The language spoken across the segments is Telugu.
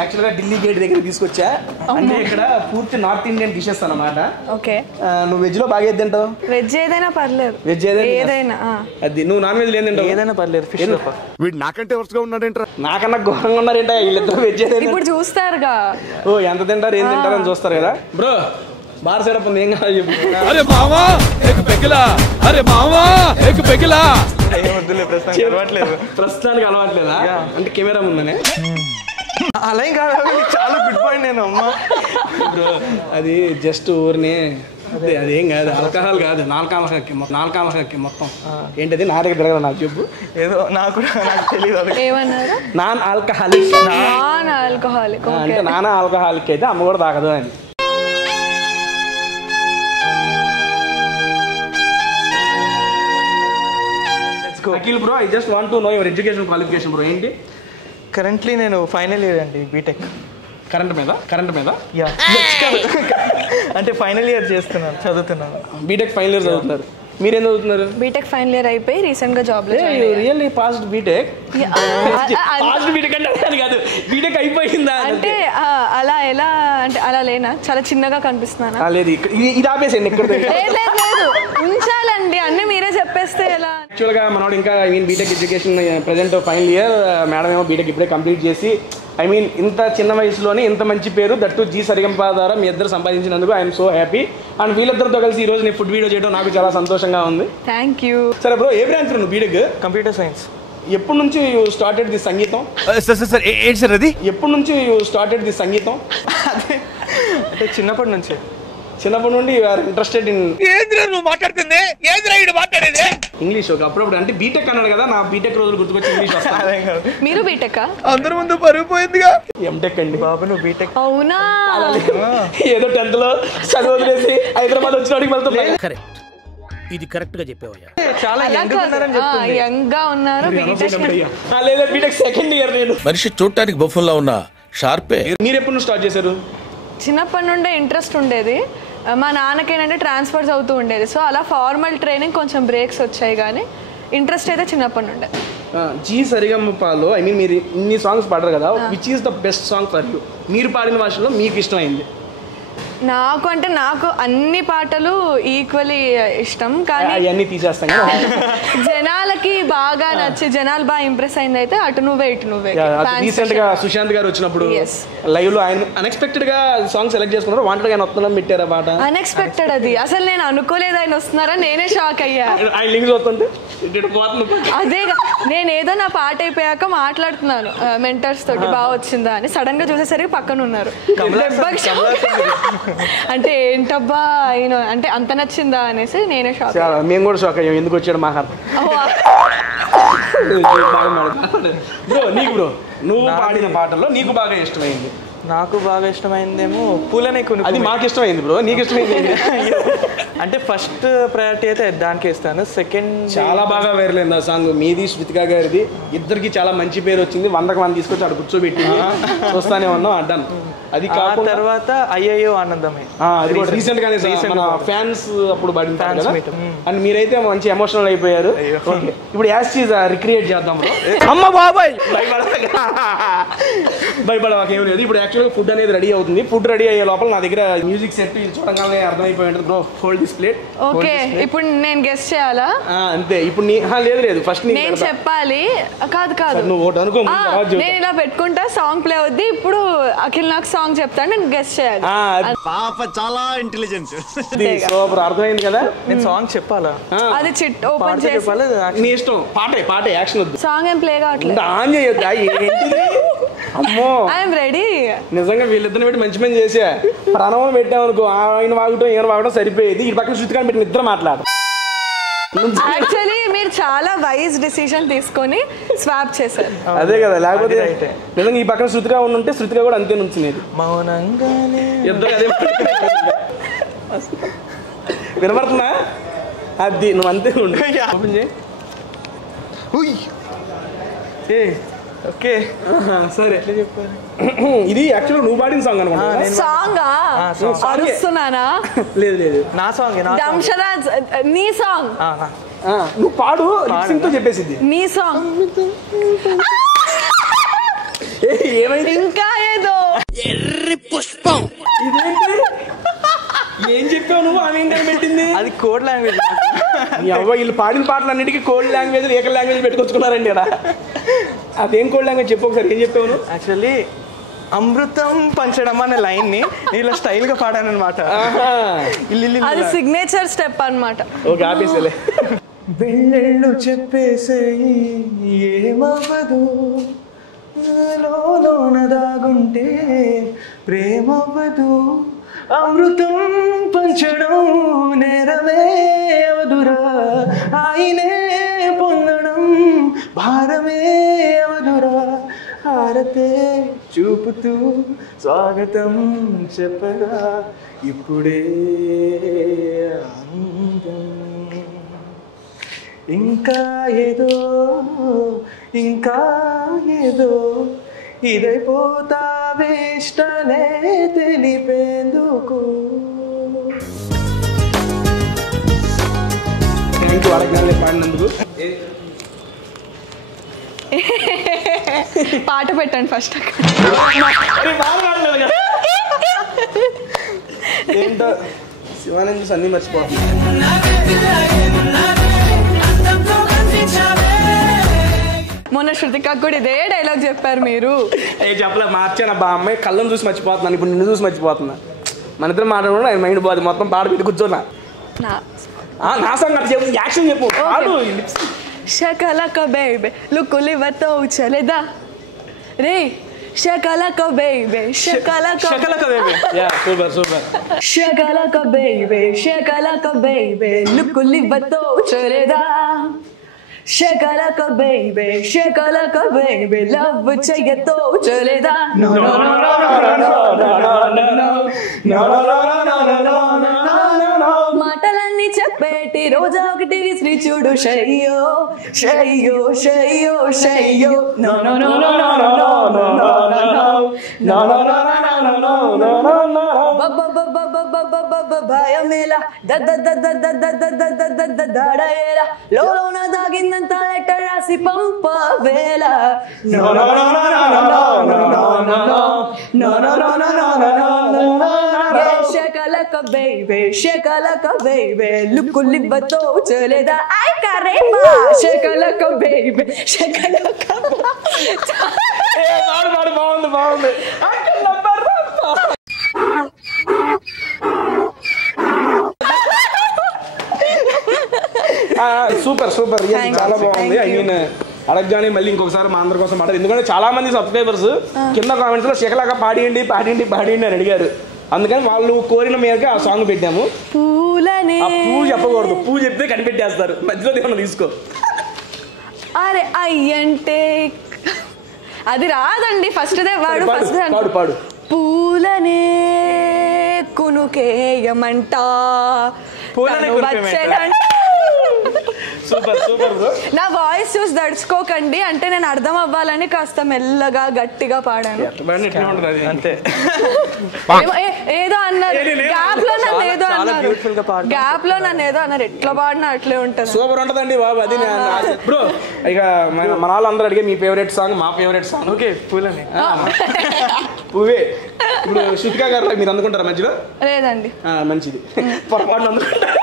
యాక్చువల్గా ఢిల్లీ గేట్ దగ్గర తీసుకొచ్చా. అంటే ఇక్కడ పూర్తి నార్త్ ఇండియన్ డిషెస్ అన్నమాట. ఓకే. నువ్వు వెజ్ లో బాగా ఏది తింటావు? వెజ్ ఏదైనా పర్లేదు. వెజ్ ఏదైనా అది. నువ్వు నాన్ వెజ్ ఏం తింటావు? ఏదైనా పర్లేదు. ఫిష్ వీడు నాకంటే వరుసగా ఉన్నాడేంట్రా? నాకన్నా ఘోరంగా ఉన్నారేంట వీళ్ళిద్దరు. వెజ్ ఏదైనా ఇప్పుడు చూస్తారుగా. ఓ ఎంత తింటారు ఏం తింటారు అని చూస్తారు కదా. బ్రో బార్ సెటప్ ఉంది, ఏం కావాలి చెప్పు. అరే మావా ఏక్ పెగిలా, అరే మావా ఏక్ పెగిలా. ప్రస్తుతానికి అలవాట్లేదా? అంటే కెమెరా ముందనే. అలా ఏం కాదు, చాలా గుడ్ పాయింట్. నేను అమ్మా అది జస్ట్ ఊరిని అదేం కాదు, ఆల్కహాల్ కాదు, నాలుకాలకి మొత్తం. ఏంటది నా దగ్గర తిరగదు, నాకు చెప్పు. ఏదో నాకు తెలియదు. ఏమన్నారు? Non alcoholic. నాన్ ఆల్కహాలిక్ అంటే నానా ఆల్కహాలిక్ అయితే అమ్మ కూడా తాగదు అని. Akhil bro, I just want to know your education qualification bro. ఏంటి? కరెంట్లీ నేను ఫైనల్ ఇయర్ అండి, బీటెక్. కరెంట్ మీద యా. అంటే ఫైనల్ ఇయర్ చేస్తున్నాను, చదువుతున్నాను. బీటెక్ ఫైనల్ ఇయర్ చదువుతున్నారు. మీరేం చదువుతున్నారు? బీటెక్ ఫైనల్ ఇయర్ అయిపోయి రీసెంట్ గా జాబ్ లో. Really passed BTech? Passed BTech అంటే కాదు, బీటెక్ అయిపోయిందా అంటే అలా ఎలా అంటే అలా లేనా? చాలా చిన్నగా కనిపిస్తున్నానా? లేదు, ఇది ఆపేసేయండి. ఇక్కడ లేదు ఉంచాలండి, అన్ని మీరే చెప్పేస్తే ఎలా? యాక్చువల్గా మనోడు ఇంకా BTech education present final year. Madam ఏమో బీటెక్ ఇప్పుడే కంప్లీట్ చేసి ఇంత చిన్న వయసులోనే ఇంత మంచి పేరు దట్టు జీ సరిగంప ద్వారా మీ ఇద్దరు సంపాదించినందుకు ఐఎమ్ సో హ్యాపీ. అండ్ వీళ్ళిద్దరితో కలిసి ఈ రోజు నేను ఫుడ్ వీడియో చేయడం నాకు చాలా సంతోషంగా ఉంది. Thank you. సరే బ్రో, ఏ బ్రాంచ్ నువ్వు బీటెక్? Computer science. ఎప్పటి నుంచి స్టార్టెడ్ ది సంగీతం? సార్ ఏంటి సార్ అది? ఎప్పటి నుంచి స్టార్టెడ్ ది సంగీతం? అంటే చిన్నప్పటి నుంచి నుండి యూఆర్ ఇంట్రెస్టెడ్ ఇన్ నువ్వు మాట్లాడుతుంది మాట్లాడేది ఇంగ్లీష్. ఒక అప్పుడప్పుడు అంటే బీటెక్ అన్నాడు కదా, నా బీటెక్ రోజులు గుర్తుకొచ్చి ఇంగ్లీష్ వస్తాను. మీరు బీటెక్? అందరి ముందు పరుగు పోయిందిగా. ఎంటెక్ అండి బాబు. నువ్వు బీటెక్? అవునా? ఏదో 10th లో చదువు వదిలేసి హైదరాబాద్ వచ్చినోడికి వెళ్తున్నా. కరెక్ట్, ఇది కరెక్ట్ గా చెప్పావయ్యా. చాలా యంగ్ గా ఉన్నారు. లేదా బీటెక్ సెకండ్ ఇయర్. నేను మనిషి చూడటానికి బఫుల్లా ఉన్న షార్పే. మీరు ఎప్పుడు నుంచి స్టార్ట్ చేశారు? చిన్నప్పటి నుండే ఇంట్రెస్ట్ ఉండేది. మా నాన్నకి ఏంటంటే ట్రాన్స్ఫర్స్ అవుతూ ఉండేది, సో అలా ఫార్మల్ ట్రైనింగ్ కొంచెం బ్రేక్స్ వచ్చాయి, కానీ ఇంట్రెస్ట్ అయితే చిన్నప్పటి నుండే. జీ సరిగమపలో మీరు ఇన్ని సాంగ్స్ పాడరు కదా, which is the best song for you? మీరు పాడిన భాషలో మీకు ఇష్టమైంది? నాకు అన్ని పాటలు ఈక్వల్లీ ఇష్టం, కానీ అవన్నీ తీసేస్తాను. జనాలకి బాగా నచ్చి జనాలు బాగా ఇంప్రెస్ అయింది అయితే అటు నువ్వే ఇటు నువ్వే. రీసెంట్ గా సుశాంత్ గారు వచ్చినప్పుడు లైవ్ లో ఆయన అన్ఎక్స్పెక్టెడ్ గా సాంగ్ సెలెక్ట్ చేసుకున్నారు. వాంటెడ్ ఆయన వస్తున్నాం పెట్టారా పాట? అన్ఎక్స్పెక్టెడ్ అది, అసలు నేను అనుకోలేదు ఆయన వస్తున్నారా, నేనే షాక్ అయ్యా. ఆయన లింక్స్ వస్తుంటే అదే నేను ఏదో నా పాట అయిపోయాక మాట్లాడుతున్నాను మెంటర్స్ తోటి, బాగా వచ్చిందా అని. సడన్ గా చూసేసరికి పక్కన ఉన్నారు. అంటే ఏంటబ్బా ఆయన అంటే అంత నచ్చిందా అనేసి నేనే షాక్. మేము కూడా షాక్ అయ్యాం, ఎందుకు వచ్చాడు మా బ్రో. నీకు బ్రో, నువ్వు పాడిన పాటల్లో నీకు బాగా ఇష్టమైంది? నాకు బాగా ఇష్టమైందేమో పూలనే కొన్ని. అది మాకు ఇష్టమైంది బ్రో, నీకు ఇష్టమైంది? అంటే ఫస్ట్ ప్రయారిటీ అయితే దానికి ఇస్తాను. సెకండ్ చాలా బాగా వైరల్ అయింది ఆ సాంగ్. మీది శృతికా గారిది, ఇద్దరికి చాలా మంచి పేరు వచ్చింది. 100కి 100 తీసుకొచ్చి అక్కడ కూర్చోబెట్టి చూస్తానే ఉన్నాం అడ్డాను. అది కాక తర్వాత అయ్యయ్యో ఆనందమే, అది కూడా రీసెంట్ గానే మన ఫ్యాన్స్ అప్పుడు పడింది. అండ్ మీరైతే మంచి ఎమోషనల్ అయిపోయారు. ఇప్పుడు యాజ్ చీజ్ రిక్రియేట్ చేద్దాం బ్రో. అమ్మ బాబాయ్ భయపడవాక ఏం లేదు. ఇప్పుడు యాక్చువల్గా ఫుడ్ అనేది రెడీ అవుతుంది. ఫుడ్ రెడీ అయ్యే లోపల నా దగ్గర మ్యూజిక్ సెట్ చూడగానే అర్థమైపోయి ఉంటుంది bro. Hold this plate. Okay, ఇప్పుడు నేను గెస్ చేయాలా? అంతే. ఇప్పుడు లేదు ఫస్ట్ నేను చెప్పాలి. కాదు నువ్వు ఒకటి అనుకో. నేను ఇలా పెట్టుకుంటా, సాంగ్ ప్లే అవుద్ది. ఇప్పుడు అఖిల్ నాకు సాంగ్ చెప్తాను, నేను గెస్ చేయాలి. చాలా ఇంటెలిజెంట్. సూపర్, అర్థమైంది కదా? నేను సాంగ్ చెప్పాలా? అది చిట్ ఓపెన్ చేసి నీ ఇష్టం. పాటే యాక్షన్ వద్దు. సాంగ్ ఏం ప్లే కావట్లేదు. ఆన్ చేయొద్దా? అమ్మో ఐఎమ్ రెడీ. నిజంగా వీళ్ళిద్దరిని పెట్టి మంచి పని చేసా. ప్రణవం పెట్టామనుకో, ఆయన వాగటం ఈయన వాగటం సరిపోయేది. ఈ పక్కన శృతికాని పెట్టి నిద్ర మాట్లాడు. యాక్చువల్లీ మీరు చాలా వైజ్ డిసిజన్ తీసుకొని స్వాప్ చేశారు. అదే కదా, లేకపోతే నిజంగా ఈ పక్కన శృతిగా ఉంటే శృతిగా కూడా అంతే నుంచునేది మౌనంగానే. ఇద్దరు అదే వినపడుతున్నా? అది నువ్వు అంతే ఉండు. ఓకే సరే, ఇది యాక్చువల్గా నువ్వు పాడిన సాంగ్ అనుకుంటా. సాంగ్ అరుస్తున్నానా? లేదు, నా సాంగ్. దంశరాజ్ నీ సాంగ్. నువ్వు పాడు, లిప్ సింక్ తో చెప్పేసింది నీ సాంగ్. ఏమైంది? ఇంకా ఏదో ఇదేంటి? ఏం చెప్పావు నువ్వు? ఆమె ఏంటని పెట్టింది? అది కోడ్ లాంగ్వేజ్. వీళ్ళు పాడిన పాటలన్నిటికీ కోడ్ లాంగ్వేజ్ ఏకల్ లాంగ్వేజ్ పెట్టుకొచ్చుకున్నారండి ఇక్కడ. అదేం కోడ్ లాంగ్వేజ్ చెప్పు ఒకసారి. ఏం చెప్పావు నువ్వు? యాక్చువల్లీ అమృతం పంచడం అనే లైన్ ని ఇలా స్టైల్ గా పాడాను అనమాట. అది సిగ్నేచర్ స్టెప్ అన్నమాట. ఓకే ఆపేసేలే. వెళ్ళెళ్ళు చెప్పేసేయి ఏమవ్వదు, లోన దాగుంటే ప్రేమవ్వదు, అమృతం పంచడం నేరమే అవదురా, ఆయనే పొందడం భారమే అవదురా, హారతే చూపుతూ స్వాగతం చెప్పగా ఇప్పుడే ఆనందం, ఇంకా ఏదో ఇంకా ఏదో ఇదైపోతా వేష్టనే తెలిపేందుకు. అడగాలి పాడినందుకు. పాట పెట్టండి ఫస్ట్. ఏంటో శివానంద్ చూసి అన్నీ మర్చిపోతుంది. మొన్న శృతికా కూడా ఇదే డైలాగ్ చెప్పారు మీరు. చెప్పలే మార్చాను. అబ్బా అమ్మాయి కళ్ళను చూసి మర్చిపోతున్నాను, ఇప్పుడు నిన్ను చూసి మర్చిపోతున్నా. మన ఇద్దరు మాట్లాడడం ఆయన మైండ్ పోదు, మొత్తం పాట పెట్టి కూర్చోన్నా. నా సాంగ్ అట్లా చెప్పు, యాక్షన్ చెప్పు. షకలక బేబే లుక్కులివతో చలేదా రే, Shakalaka babe Shakalaka baby. Yeah super super. Shakalaka babe లుక్కులివతో చలేదా, షకలక బేబే లవ్ చెయ్యతో చలేదా. మాటలన్నీ చెప్పేటి రోజా ఒకటి విసిరి చూడు, షయ్యో షయ్యో షయ్యో షయ్యో భయమేలా దడేలా లోన దాగిందంతా లెటర్ రాసి పంపవేలా. Shakalaka బేబే లుక్కులివ్వతో చలేదా, I కరేమా Shakalaka babe Shakalaka. బాగుంది బాగుంది. Super super. చాలా బాగుంది. ఐ మీన్ అడగగానే మళ్ళీ ఇంకొకసారి మా అందరి కోసం పాడారు. ఎందుకంటే చాలా మంది సబ్స్క్రైబర్స్ కింద కామెంట్స్ లో శకలాగా పాడియండి అని అడిగారు. అందుకని వాళ్ళు కోరిన మేరకు ఆ సాంగ్ పెట్టాము. పూలనే ఆ పువ్వు చెప్పకూడదు, పువ్వు చెప్తే కనిపెట్టేస్తారు. మధ్యలో ఏమన్నా తీసుకో. అరే అయ్యంటే అది రాదండి. ఫస్ట్ వాడు ఫస్ట్ పాడు పాడు. పూలనే కునుకేయమంట సూపర్ సూపర్. నా వాయిస్ చూసి దడుచుకోకండి, అంటే నేను అర్థం అవ్వాలని కాస్త మెల్లగా గట్టిగా పాడాను. అంతే. ఏదో అన్నారు గ్యాప్ లో నన్ను ఏదో అన్నారు ఎట్లా పాడినా అట్లే ఉంటుంది. సూపర్ ఉంటదండి బాబు. అది బ్రో ఇక మన వాళ్ళందరూ అడిగే మీ ఫేవరెట్ సాంగ్, మా ఫేవరెట్ సాంగ్ ఓకే పూలని పువ్వే. ఇప్పుడు శృతికా గారు మీరు అందుకుంటారా మధ్యలో? లేదండి. మంచిది. పొరపాటు అందుకుంటారు.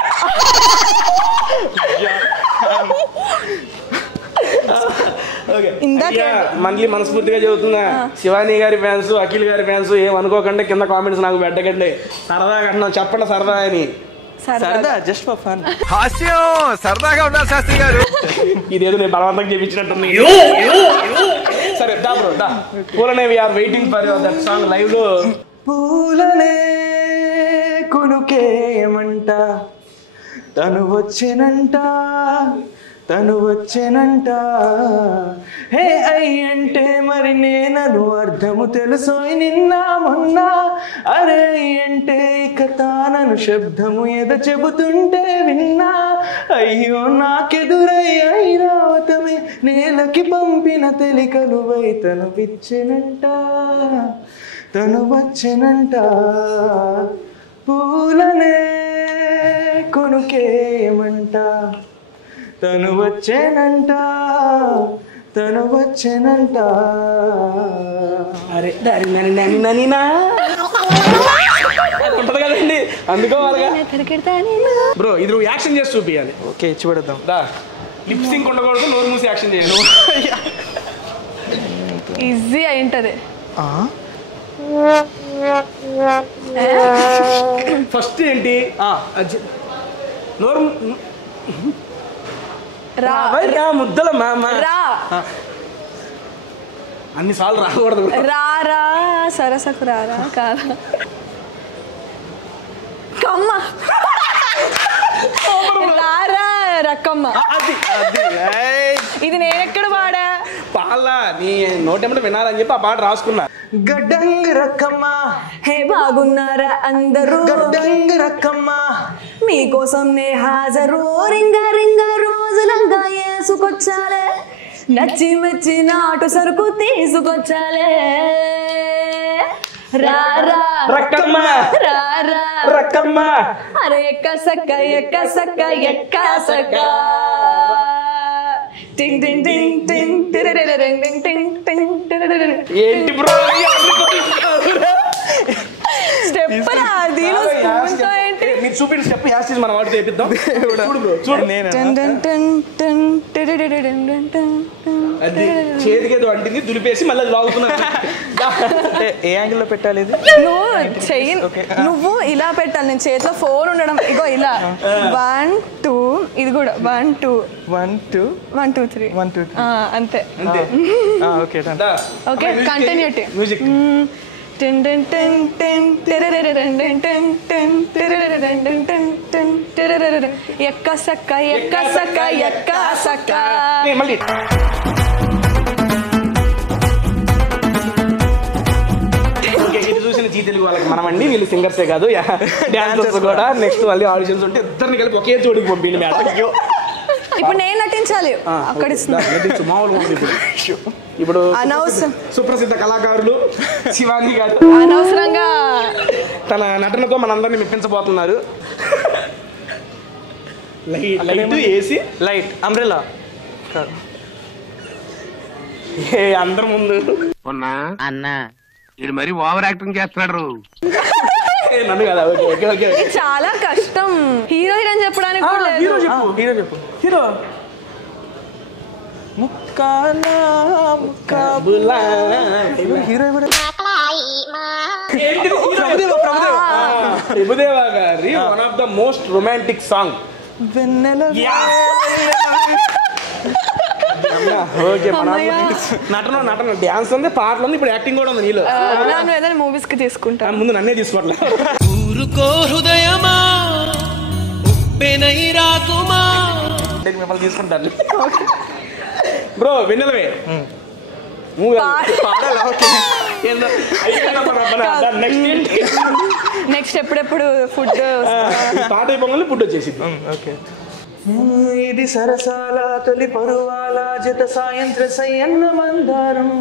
మళ్ళీ మనస్ఫూర్తిగా చెబుతున్నా, శివాని గారి ఫ్యాన్స్, అఖిల్ గారి ఫ్యాన్స్ ఏమనుకోకండి, కింద కామెంట్స్ నాకు పెట్టకండి. సరదాగా అంటున్నాం, చెప్పండి సరదా అని. సరదా జస్ట్ ఫర్ ఫన్. హాస్యం సరదాగా ఉండాలి శాస్త్రి గారు. ఇదేదో నేను బలవంతంగా చేయించినట్టుంది. సరే దా బ్రో దా. పూలనే we're waiting for that song live లో. పూలనే కునుకేయమంట తను వచ్చేనంట హే అయ్యంటే మరి నేనను అర్థము తెలుసోయ్ నిన్న మొన్న. అరే అంటే ఇక తానను శబ్దము ఎద చెబుతుంటే విన్నా. అయ్యో నాకెదురై ఐరావతమే నేలకి పంపిన తెలికలువై తను వచ్చెనంట పూలనే కొనుకేయమంట తను వచ్చేనంట తను వచ్చేనంట. అరే దారి నని ఉంటది కదండి, అందుకోవాలిగా. బ్రో ఇది నువ్వు యాక్షన్ చేసి చూపించాలి. ఓకే చూడద్దాం. దా లిప్ సింక్ ఉండకూడదు, నోరు మూసి యాక్షన్ చేయాలి. ఈజీ అయింటది. ఫస్ట్ ఏంటి నోరు రా ముద్దల రా అన్నిసార్లు రాకూడదు. రా రా సరసకు రారా కాదా కమ్మ రారా రక్కమ్మ. ఇది నేనెక్కడ పాడా? పాలా నీ నోటెమ్మట వినాలని చెప్పి ఆ పాట రాసుకున్నా. గడ్డంగి రక్కమ్మ హే బాగున్నారా అందరూ, గడ్డంగి రక్కమ్మ మీకోసం నే హాజరు, రింగా రింగా రోజులంగా వేసుకొచ్చాలే, నచ్చి మెచ్చి నాటు సరుకు తీసుకొచ్చాలే. రా రా రక్కమ్మ రా రా రక్కమ్మ. అరే ఎక్క సక్క ఎక్క సక్క ఎక్క సక్క టింగ్ టింగ్ టింగ్ టింగ్ టిరరరరింగ్ టింగ్ టింగ్ టింగ్ టిరరరరింగ్. ఏంటి బ్రో స్టెప్ రా దీని స్పూన్తో ఏంటి? మీరు చూపించిన స్టెప్ యాసిస్ మనం వాడితే వేపిద్దాం. చూడు బ్రో చూడు. టన్ టన్ టన్ టన్ టిరరరరింగ్ టన్ టన్ టన్. అది చేతికేదో అంటింది దులిపేసి మళ్ళీ లాగుతున్నా. ఏ యాంగిల్లో పెట్టాలి ఇది? నువ్వు చెయ్యి, నువ్వు ఇలా పెట్టాలి. నేను చేతిలో ఫోన్ ఉండడం ఇగో ఇలా 1 2 ఇది కూడా 1 2 1 2 1 2 3 1 2 అంతే. అంతే. Okay okay continuity. మ్యూజిక్ టన్ టన్ టన్ టన్ టిరరరరింగ్ టన్ టన్ టిరరరరింగ్ టన్ టన్ టిరరరరింగ్. ఎక్క సక్క ఎక్క సక్క ఎక్క సక్క. మళ్ళీ ఇది చూసిన జీ తెలుగు వాళ్ళకి మనం అండి, వీళ్ళు సింగర్సే కాదు డాన్సర్స్ కూడా. నెక్స్ట్ మళ్ళీ ఆడిషన్స్ ఉంటే ఇద్దరిని కలిపి ఒకే చోటుకి పంపిండి మేడం. ఇప్పుడు నేను నటించాలి అక్కడ. ఇప్పుడు అనవసరం సుప్రసిద్ధ కళాకారులు శివాని గారు అనవసరంగా తన నటనతో మనందరినీ మెప్పించబోతున్నారు. లైట్ ఏసీ లైట్ అంబ్రెల్లా అందరి ముందు అన్నా ఇది మరి ఓవర్ యాక్టింగ్ చేస్తున్నాడు. నన్ను కదా. Okay okay okay. ఇది చాలా కష్టం. హీరోయిన్ అని చెప్పడానికి కూడా లేదు. హీరో చెప్పు. హీరో చెప్పు. హీరో ముక్కాలా ముక్కాబులా. హీరో ఎవరు? ప్రభుదేవా గారి one of the most romantic song Vennela. Okay నటన నటన డాన్స్ ఉంది, పాటలు ఉంది, ఇప్పుడు యాక్టింగ్ కూడా ఉంది నీలో. నన్ను ఏదైనా మూవీస్ కి తీసుకుంటా. ముందు నన్నే తీసుకోవట్లే. ఊరుకో హృదయమా ఉప్పెనై రాకుమా. మిమ్మల్ని తీసుకుంటాను బ్రో. వెన్నెలవే నెక్స్ట్ ఎప్పుడెప్పుడు ఫుడ్ పాట అయిపోగానే ఫుడ్ వచ్చేసింది. ఓకే. ఇది సరసాల తొలి పరువాల జత సాయంత్ర సయ్యన్న మందారం.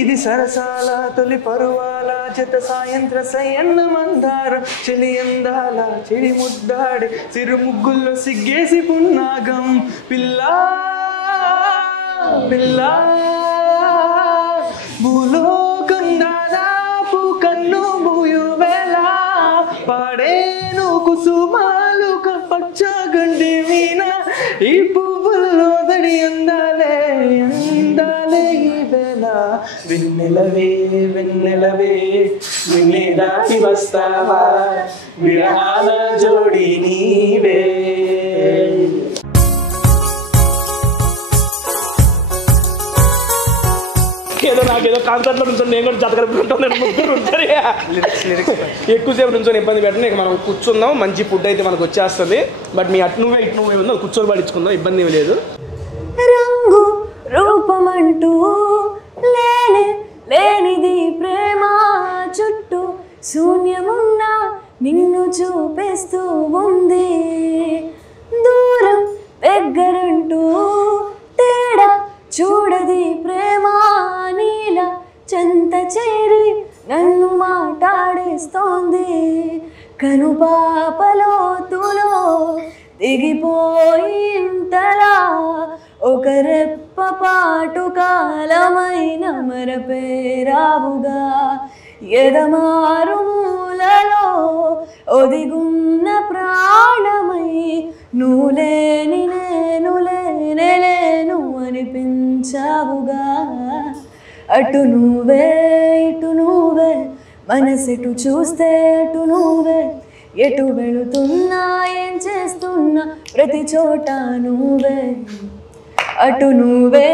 ఇది సరసాల తొలి పరువాల జత సాయంత్ర సయ్యన్న మందారం. చెలి అందాల చెడి ముద్దాడి సిరు ముగ్గుల్లో సిగ్గేసి పున్నాగం. పిల్లా పిల్లా భూలోకం దాదాపు కన్ను మూయు వేళ పాడేను కుసుమాలు పచ్చ గండి మీన. ఈ పువ్వుల్లో దడి అందాలే అందాలే ఈ వేళ. వెన్నెలవే వెన్నెలవే నిన్నే దాటి వస్తావా, విరహాల జోడి నీవే. ఏదో నాకేదో కాన్సర్ట్లో నుంచి నేను కూడా జతకలుపుకుంటాను. ఎక్కువసేపు నుంచి ఇబ్బంది పెట్టండి. ఇక మనం కూర్చుందాం, మంచి ఫుడ్ అయితే మనకు వచ్చేస్తుంది. బట్ మీ అటు నువ్వే ఇటు నువ్వే ఉందో కూర్చొని పడించుకుందాం, ఇబ్బంది ఏమి లేదు. రంగు రూపమంటూ లేని లేనిది ప్రేమ చుట్టూ శూన్యమున్నా నిన్ను చూపిస్తూ ఉంది. దూరం దగ్గరంటూ తేడా చూడది ప్రేమ నీల చెంత చేరి నన్ను మాట్లాడేస్తోంది. కనుపాపలో తులో దిగిపోయింతలా ఒక రెప్ప పాటు కాలమైన మరపేరావుగా ఎదమారు మూలలో ఒదిగున్న ప్రాణమై నువ్వు లేని నేను లేను అనిపించావుగా అటు నువ్వే ఇటు నువ్వే మనసెటు చూస్తే అటు నువ్వే ఎటు వెళుతున్నా ఏం చేస్తున్నా ప్రతి చోట నువ్వే అటు నువ్వే.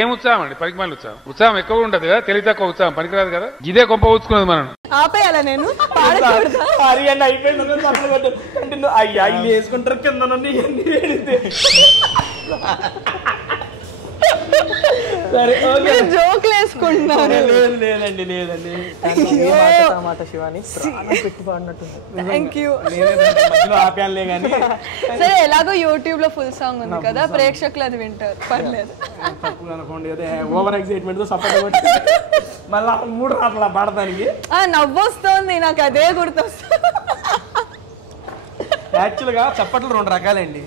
ఏం ఉత్సాహం అండి, పనికి మళ్ళీ ఉత్సాహం ఎక్కువ ఉంటది కదా, తెలివి తక్కువ ఉత్సాహం పనికిరాదు కదా. ఇదే గొప్ప ఊచుకున్నది మనం. ఆపేయాలా నేను అయిపోయింది. అయ్యా ఇల్లు వేసుకుంటారు కింద నుండి సరే ఓకే జోక్లు వేసుకుంటున్నారు. లేదండి మాట శివాని పెట్టి పాడినట్టుంది. Thank you. మధ్యలో ఆప్యాలే కానీ సరే ఎలాగో యూట్యూబ్ లో ఫుల్ సాంగ్ ఉంది కదా, ప్రేక్షకులు అది వింటారు, పర్లేదు. తప్పుగా అనుకోండి, అదే ఓవర్ ఎక్సైట్మెంట్ తో సపోర్ట్ మళ్ళీ 3 రాట్లా పాడటానికి నవ్వొస్తుంది, నాకు అదే గుర్తొస్తుంది. యాక్చువల్ గా చప్పట్లు 2 రకాలండి.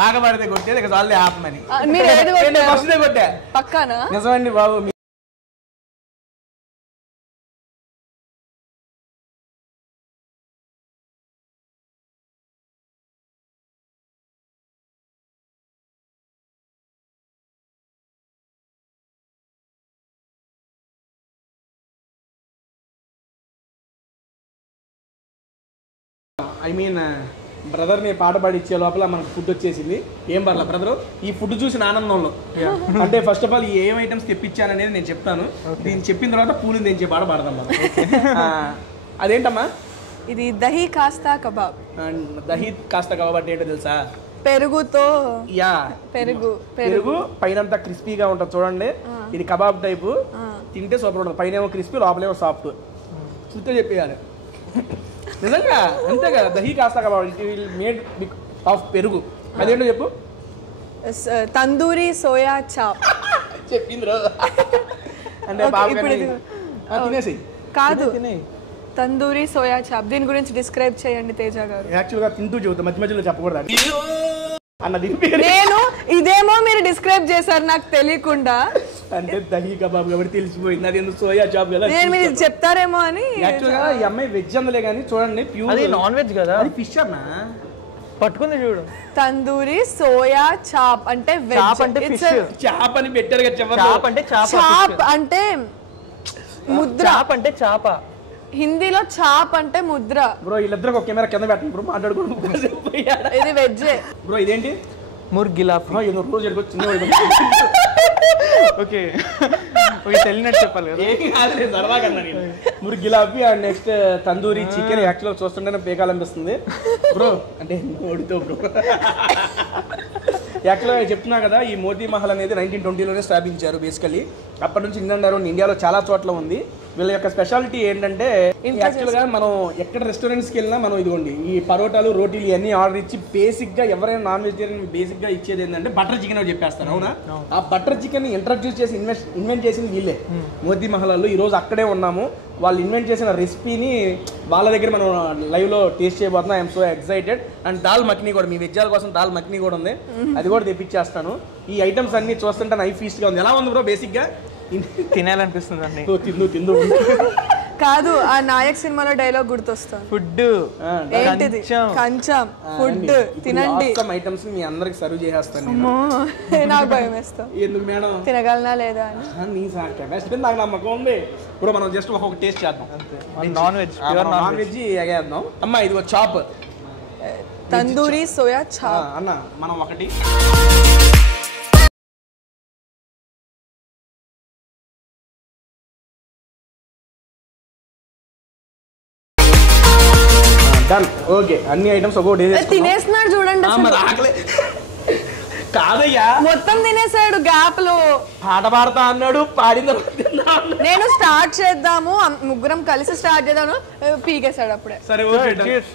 బాగా పడితే కొట్టేది ఇక చాలే ఆపమని. మీరు ఏది ఫస్ట్ కొట్టా పక్కానా? నిజమండి బాబు. ఐ మీన్ బ్రదర్ని పాట పాడిచ్చే లోపల మనకు ఫుడ్ వచ్చేసింది. ఏం పర్లేదు బ్రదర్, ఈ ఫుడ్ చూసిన ఆనందంలో అంటే ఫస్ట్ ఆఫ్ ఆల్ ఏం ఐటమ్స్ తెప్పించాననేది నేను చెప్తాను. దీన్ని చెప్పిన తర్వాత పూలు తెంచే పాట పాడదాం మనం. అదేంటమ్మా? ఇది దహీ కాస్తా కబాబ్. దహీ కాస్తా కబాబ్ అంటే ఏంటో తెలుసా? పెరుగుతో. యా పెరుగు పైనంతా క్రిస్పీగా ఉంటుంది చూడండి. ఇది కబాబ్ టైపు, తింటే సూపర్ ఉంటుంది. పైన ఏమో క్రిస్పీ, లోపలేమో సాఫ్ట్. చూస్తే చెప్పేయాలి నిజంగా అంతే కదా. దహీ కాస్తా kebab it will made of పెరుగు. అదేంటో చెప్పు. Tandoori soya chop. చెప్పింది అంటే తినేసి కాదు, తందూరి సోయా చాప్. దీని గురించి డిస్క్రైబ్ చేయండి తేజ గారు. యాక్చువల్ గా తింటూ చెబుతా, మధ్య మధ్యలో చెప్పకూడదు అన్న. నేను ఇదేమో మీరు డిస్క్రైబ్ చేశారు నాకు తెలియకుండా. అంటే దహీ కబాబ్ కాబట్టి తెలిసిపోయింది. అది ఎందుకు సోయా చాప్ కదా. నేను మీరు చెప్తారేమో అని. యాక్చువల్ గా ఈ అమ్మాయి వెజ్ అందలే కానీ చూడండి, ప్యూర్ అది నాన్ వెజ్ కదా. అది ఫిష్ అన్నా పట్టుకుంది చూడు. తందూరి సోయా చాప్ అంటే చాప్ అంటే ఫిష్. చాప్ అని పెట్టారు కదా. చాప్ అంటే చాప్ అంటే ముద్ర. చాప్ అంటే చాప. హిందీలో చాప్ అంటే ముద్ర. బ్రో వీళ్ళిద్దరికి ఒక కెమెరా కింద పెట్టండి బ్రో, మాట్లాడుకోండి. ఇది వెజ్జే. బ్రో ఇదేంటి? ముర్గిలాఫీ. ఏదో రోజు చిన్న ఓకే తెలియనట్టు చెప్పాలి కదా. ముర్గిలాఫీ అండ్ నెక్స్ట్ తందూరి చికెన్. యాక్చువల్గా చూస్తుంటేనే పేకాలనిపిస్తుంది బ్రో. అంటే ఓడితో బ్రో. యాక్చువల్గా చెప్తున్నా కదా, ఈ మోతీ మహల్ అనేది 1920లోనే స్థాపించారు బేసికలీ. అప్పటి నుంచి ఇండియాలో చాలా చోట్ల ఉంది. వీళ్ళ యొక్క స్పెషాలిటీ ఏంటంటే యాక్చువల్గా మనం ఎక్కడ రెస్టారెంట్స్కి వెళ్ళినా మనం ఇదిగోండి ఈ పరోటాలు రోటీలు ఇవన్నీ ఆర్డర్ ఇచ్చి బేసిక్గా ఎవరైనా నాన్ వెజిటేరియన్ బేసిక్గా ఇచ్చేది ఏంటంటే బటర్ చికెన్ అని చెప్పేస్తారు. అవునా? ఆ బటర్ చికెన్ ఇంట్రడ్యూస్ చేసి ఇన్వెంట్ చేసింది వీళ్ళే, మోతీ మహల్లో. ఈరోజు అక్కడే ఉన్నాము. వాళ్ళు ఇన్వెంట్ చేసిన రెసిపీని వాళ్ళ దగ్గర మనం లైవ్లో టేస్ట్ చేయబోతున్నాం. I'm so excited. And dal makhani కూడా, మీ వెజ్జాల కోసం దాల్ మక్నీ కూడా ఉంది, అది కూడా తెప్పించేస్తాను. ఈ ఐటమ్స్ అన్ని చూస్తుంటే నైఫ్ ఫీస్ట్గా ఉంది. ఎలా ఉంది బ్రో? బేసిక్గా తినాలనిపిస్తుంది అండి. తిందు కాదు, ఆ నాయక్ సినిమాలో డైలాగ్ గుర్తొస్తుంది. ఫుడ్ ఏంటిది? కంచం. ఫుడ్ తినండి. ఐటమ్స్ మీ అందరికి సర్వ్ చేసేస్తాను. నాకు భయం వేస్తా. ఎందుకు మేడం? తినగలనా లేదా అని. నీ కెపాసిటీ నాకు నమ్మకం ఉంది. ఇప్పుడు మనం జస్ట్ ఒక్కొక్క టేస్ట్ చేద్దాం. నాన్ వెజ్ నాన్ వెజ్ ఎగేద్దాం. అమ్మ ఇది ఒక చాప్, తందూరి సోయా చాప్. అన్న మనం ఒకటి డన్. ఓకే, అన్ని ఐటమ్స్ ఒక్కొక్కటి తినేస్తున్నాడు చూడండి. కాదయ్యా, మొత్తం తినేసాడు గ్యాప్ లో. పాట పాడతా అన్నాడు, పాడిన నేను స్టార్ట్ చేద్దాము, ముగ్గురం కలిసి స్టార్ట్ చేద్దాము, పీకేసాడు అప్పుడే. సరే ఓకే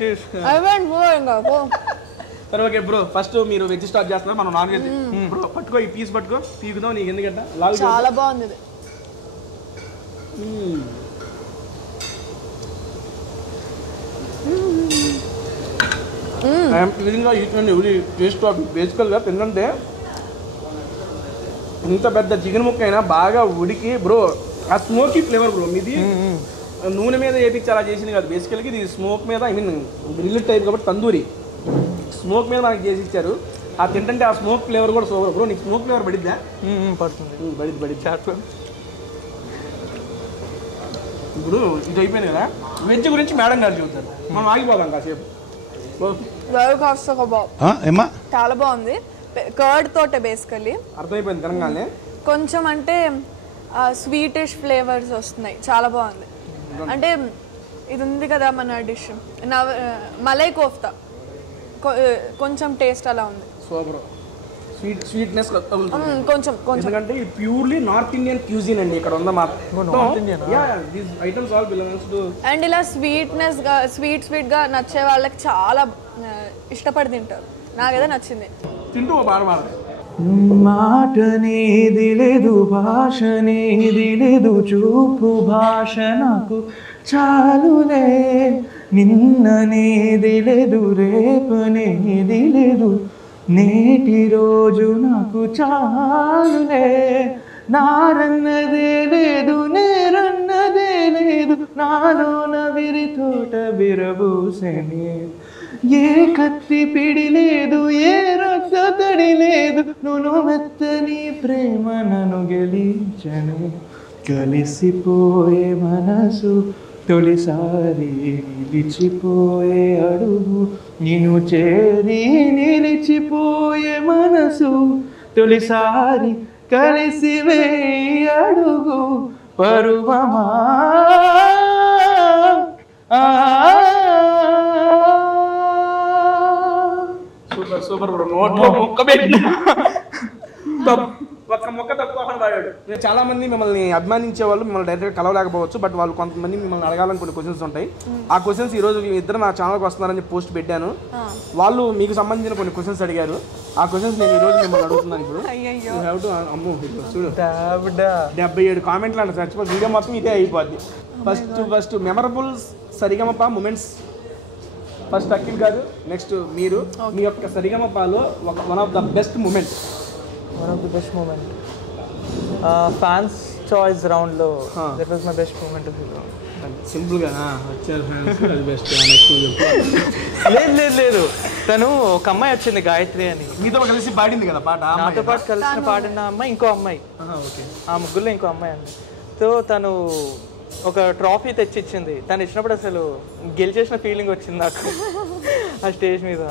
సరే ఓకే బ్రో. ఫస్ట్ మీరు వెజ్ స్టార్ట్ చేస్తున్నారు, మనం నాన్ వెజ్. బ్రో పట్టుకో, ఈ పీస్ పట్టుకో, పీకుదాం. నీకు ఎందుకంటే చాలా బాగుంది ఇది. I'm feeling each and every taste of. బేసికల్గా ఏంటంటే ఇంత పెద్ద చికెన్ ముక్క అయినా బాగా ఉడికి బ్రో ఆ స్మోకీ ఫ్లేవర్ బ్రో మీది నూనె మీద వేపించి అలా చేసింది కాదు బేసికల్గా ఇది స్మోక్ మీద ఐ మీన్ గ్రిల్ టైప్ కాబట్టి తందూరి స్మోక్ మీద మనకి చేసి ఇచ్చారు ఆ తింటే ఆ స్మోక్ ఫ్లేవర్ కూడా సూపర్ బ్రో నీకు స్మోక్ ఫ్లేవర్ పడిద్దా పడుతుంది బడి చాట్ ఇప్పుడు ఇది అయిపోయింది కదా వెజ్ గురించి మేడం గారు చెబుతారు మనం ఆగిపోదాం కాసేపు ఏమ్మా చాలా బాగుంది కర్డ్ తోటే బేసికల్లీ అర్థమైపోయింది తెలంగాణనే కొంచెం అంటే స్వీటిష్ ఫ్లేవర్స్ వస్తున్నాయి చాలా బాగుంది అంటే ఇది ఉంది కదా మన డిష్ మలై కోఫ్తా కొంచెం టేస్ట్ అలా ఉంది సూపర్ స్వీట్నెస్ కొంచెం ఎందుకంటే ఇది ప్యూర్లీ నార్త్ ఇండియన్ క్యూజిన్ అండి ఇక్కడ ఉందా items all belongs to and ఇలా స్వీట్నెస్ గా స్వీట్ గా నచ్చే వాళ్ళకి చాలా ఇష్టపడి తింటారు నాకైతే నచ్చింది తింటూ బాగా మాటనేది లేదు భాషనేది లేదు చూపు భాష నాకు చాలులే నిన్ననేది లేదు రేపనేది లేదు నేటి రోజు నాకు చాలులే నారన్నదే లేదు నేరన్నదే లేదు నాలోన విరి తోట విరబూసెనే ఏ కత్తి పిడి లేదు ఏ రక్త తడి లేదు నువ్వు మెత్తని ప్రేమ నన్ను గెలిచను కలిసిపోయే మనసు తొలిసారి నిలిచిపోయే అడుగు నిన్ను చేరి నిలిచిపోయే మనసు తొలిసారి కలిసి వేయి అడుగు పరువమా సూపర్ సూపర్ బ్రో నోట్లో ముక్క పెట్టి ఒక్క మొక్క తక్కువ తాగాడు చాలా మంది మిమ్మల్ని అభిమానించే వాళ్ళు మిమ్మల్ని డైరెక్ట్గా కలవలేకపోవచ్చు బట్ వాళ్ళు కొంతమంది మిమ్మల్ని అడగాలని కొన్ని క్వశ్చన్స్ ఉంటాయి ఆ క్వశ్చన్స్ ఈ రోజు ఇద్దరు నా ఛానల్కి వస్తున్నారని పోస్ట్ పెట్టాను వాళ్ళు మీకు సంబంధించిన కొన్ని క్వశ్చన్స్ అడిగారు ఆ క్వశ్చన్స్ నేను ఈ రోజు మిమ్మల్ని అడుగుతున్నాను ఇప్పుడు అమ్మో చూడు 77 కామెంట్లు అంటే చచ్చిపోయి వీడియో మొత్తం ఇదే అయిపోద్ది first memorable Sarigamapa moments first Akhil కాదు నెక్స్ట్ మీరు మీ యొక్క సరిగమపాలో one of the best moment fans choice రౌండ్లో that was my best moment సింపుల్గా వచ్చారు ఫ్యాన్స్ అది బెస్ట్ లేదు తను ఒక అమ్మాయి వచ్చింది గాయత్రి అని మీతో కలిసి పాడింది కదా పాట నాతో పాటు కలిసి పాడిన అమ్మాయి ఇంకో అమ్మాయి ఆ ముగ్గురులో ఇంకో అమ్మాయి అండి సో తను ఒక ట్రాఫీ తెచ్చిచ్చింది తను ఇచ్చినప్పుడు అసలు గెలిచేసిన ఫీలింగ్ వచ్చింది నాకు ఆ స్టేజ్ మీద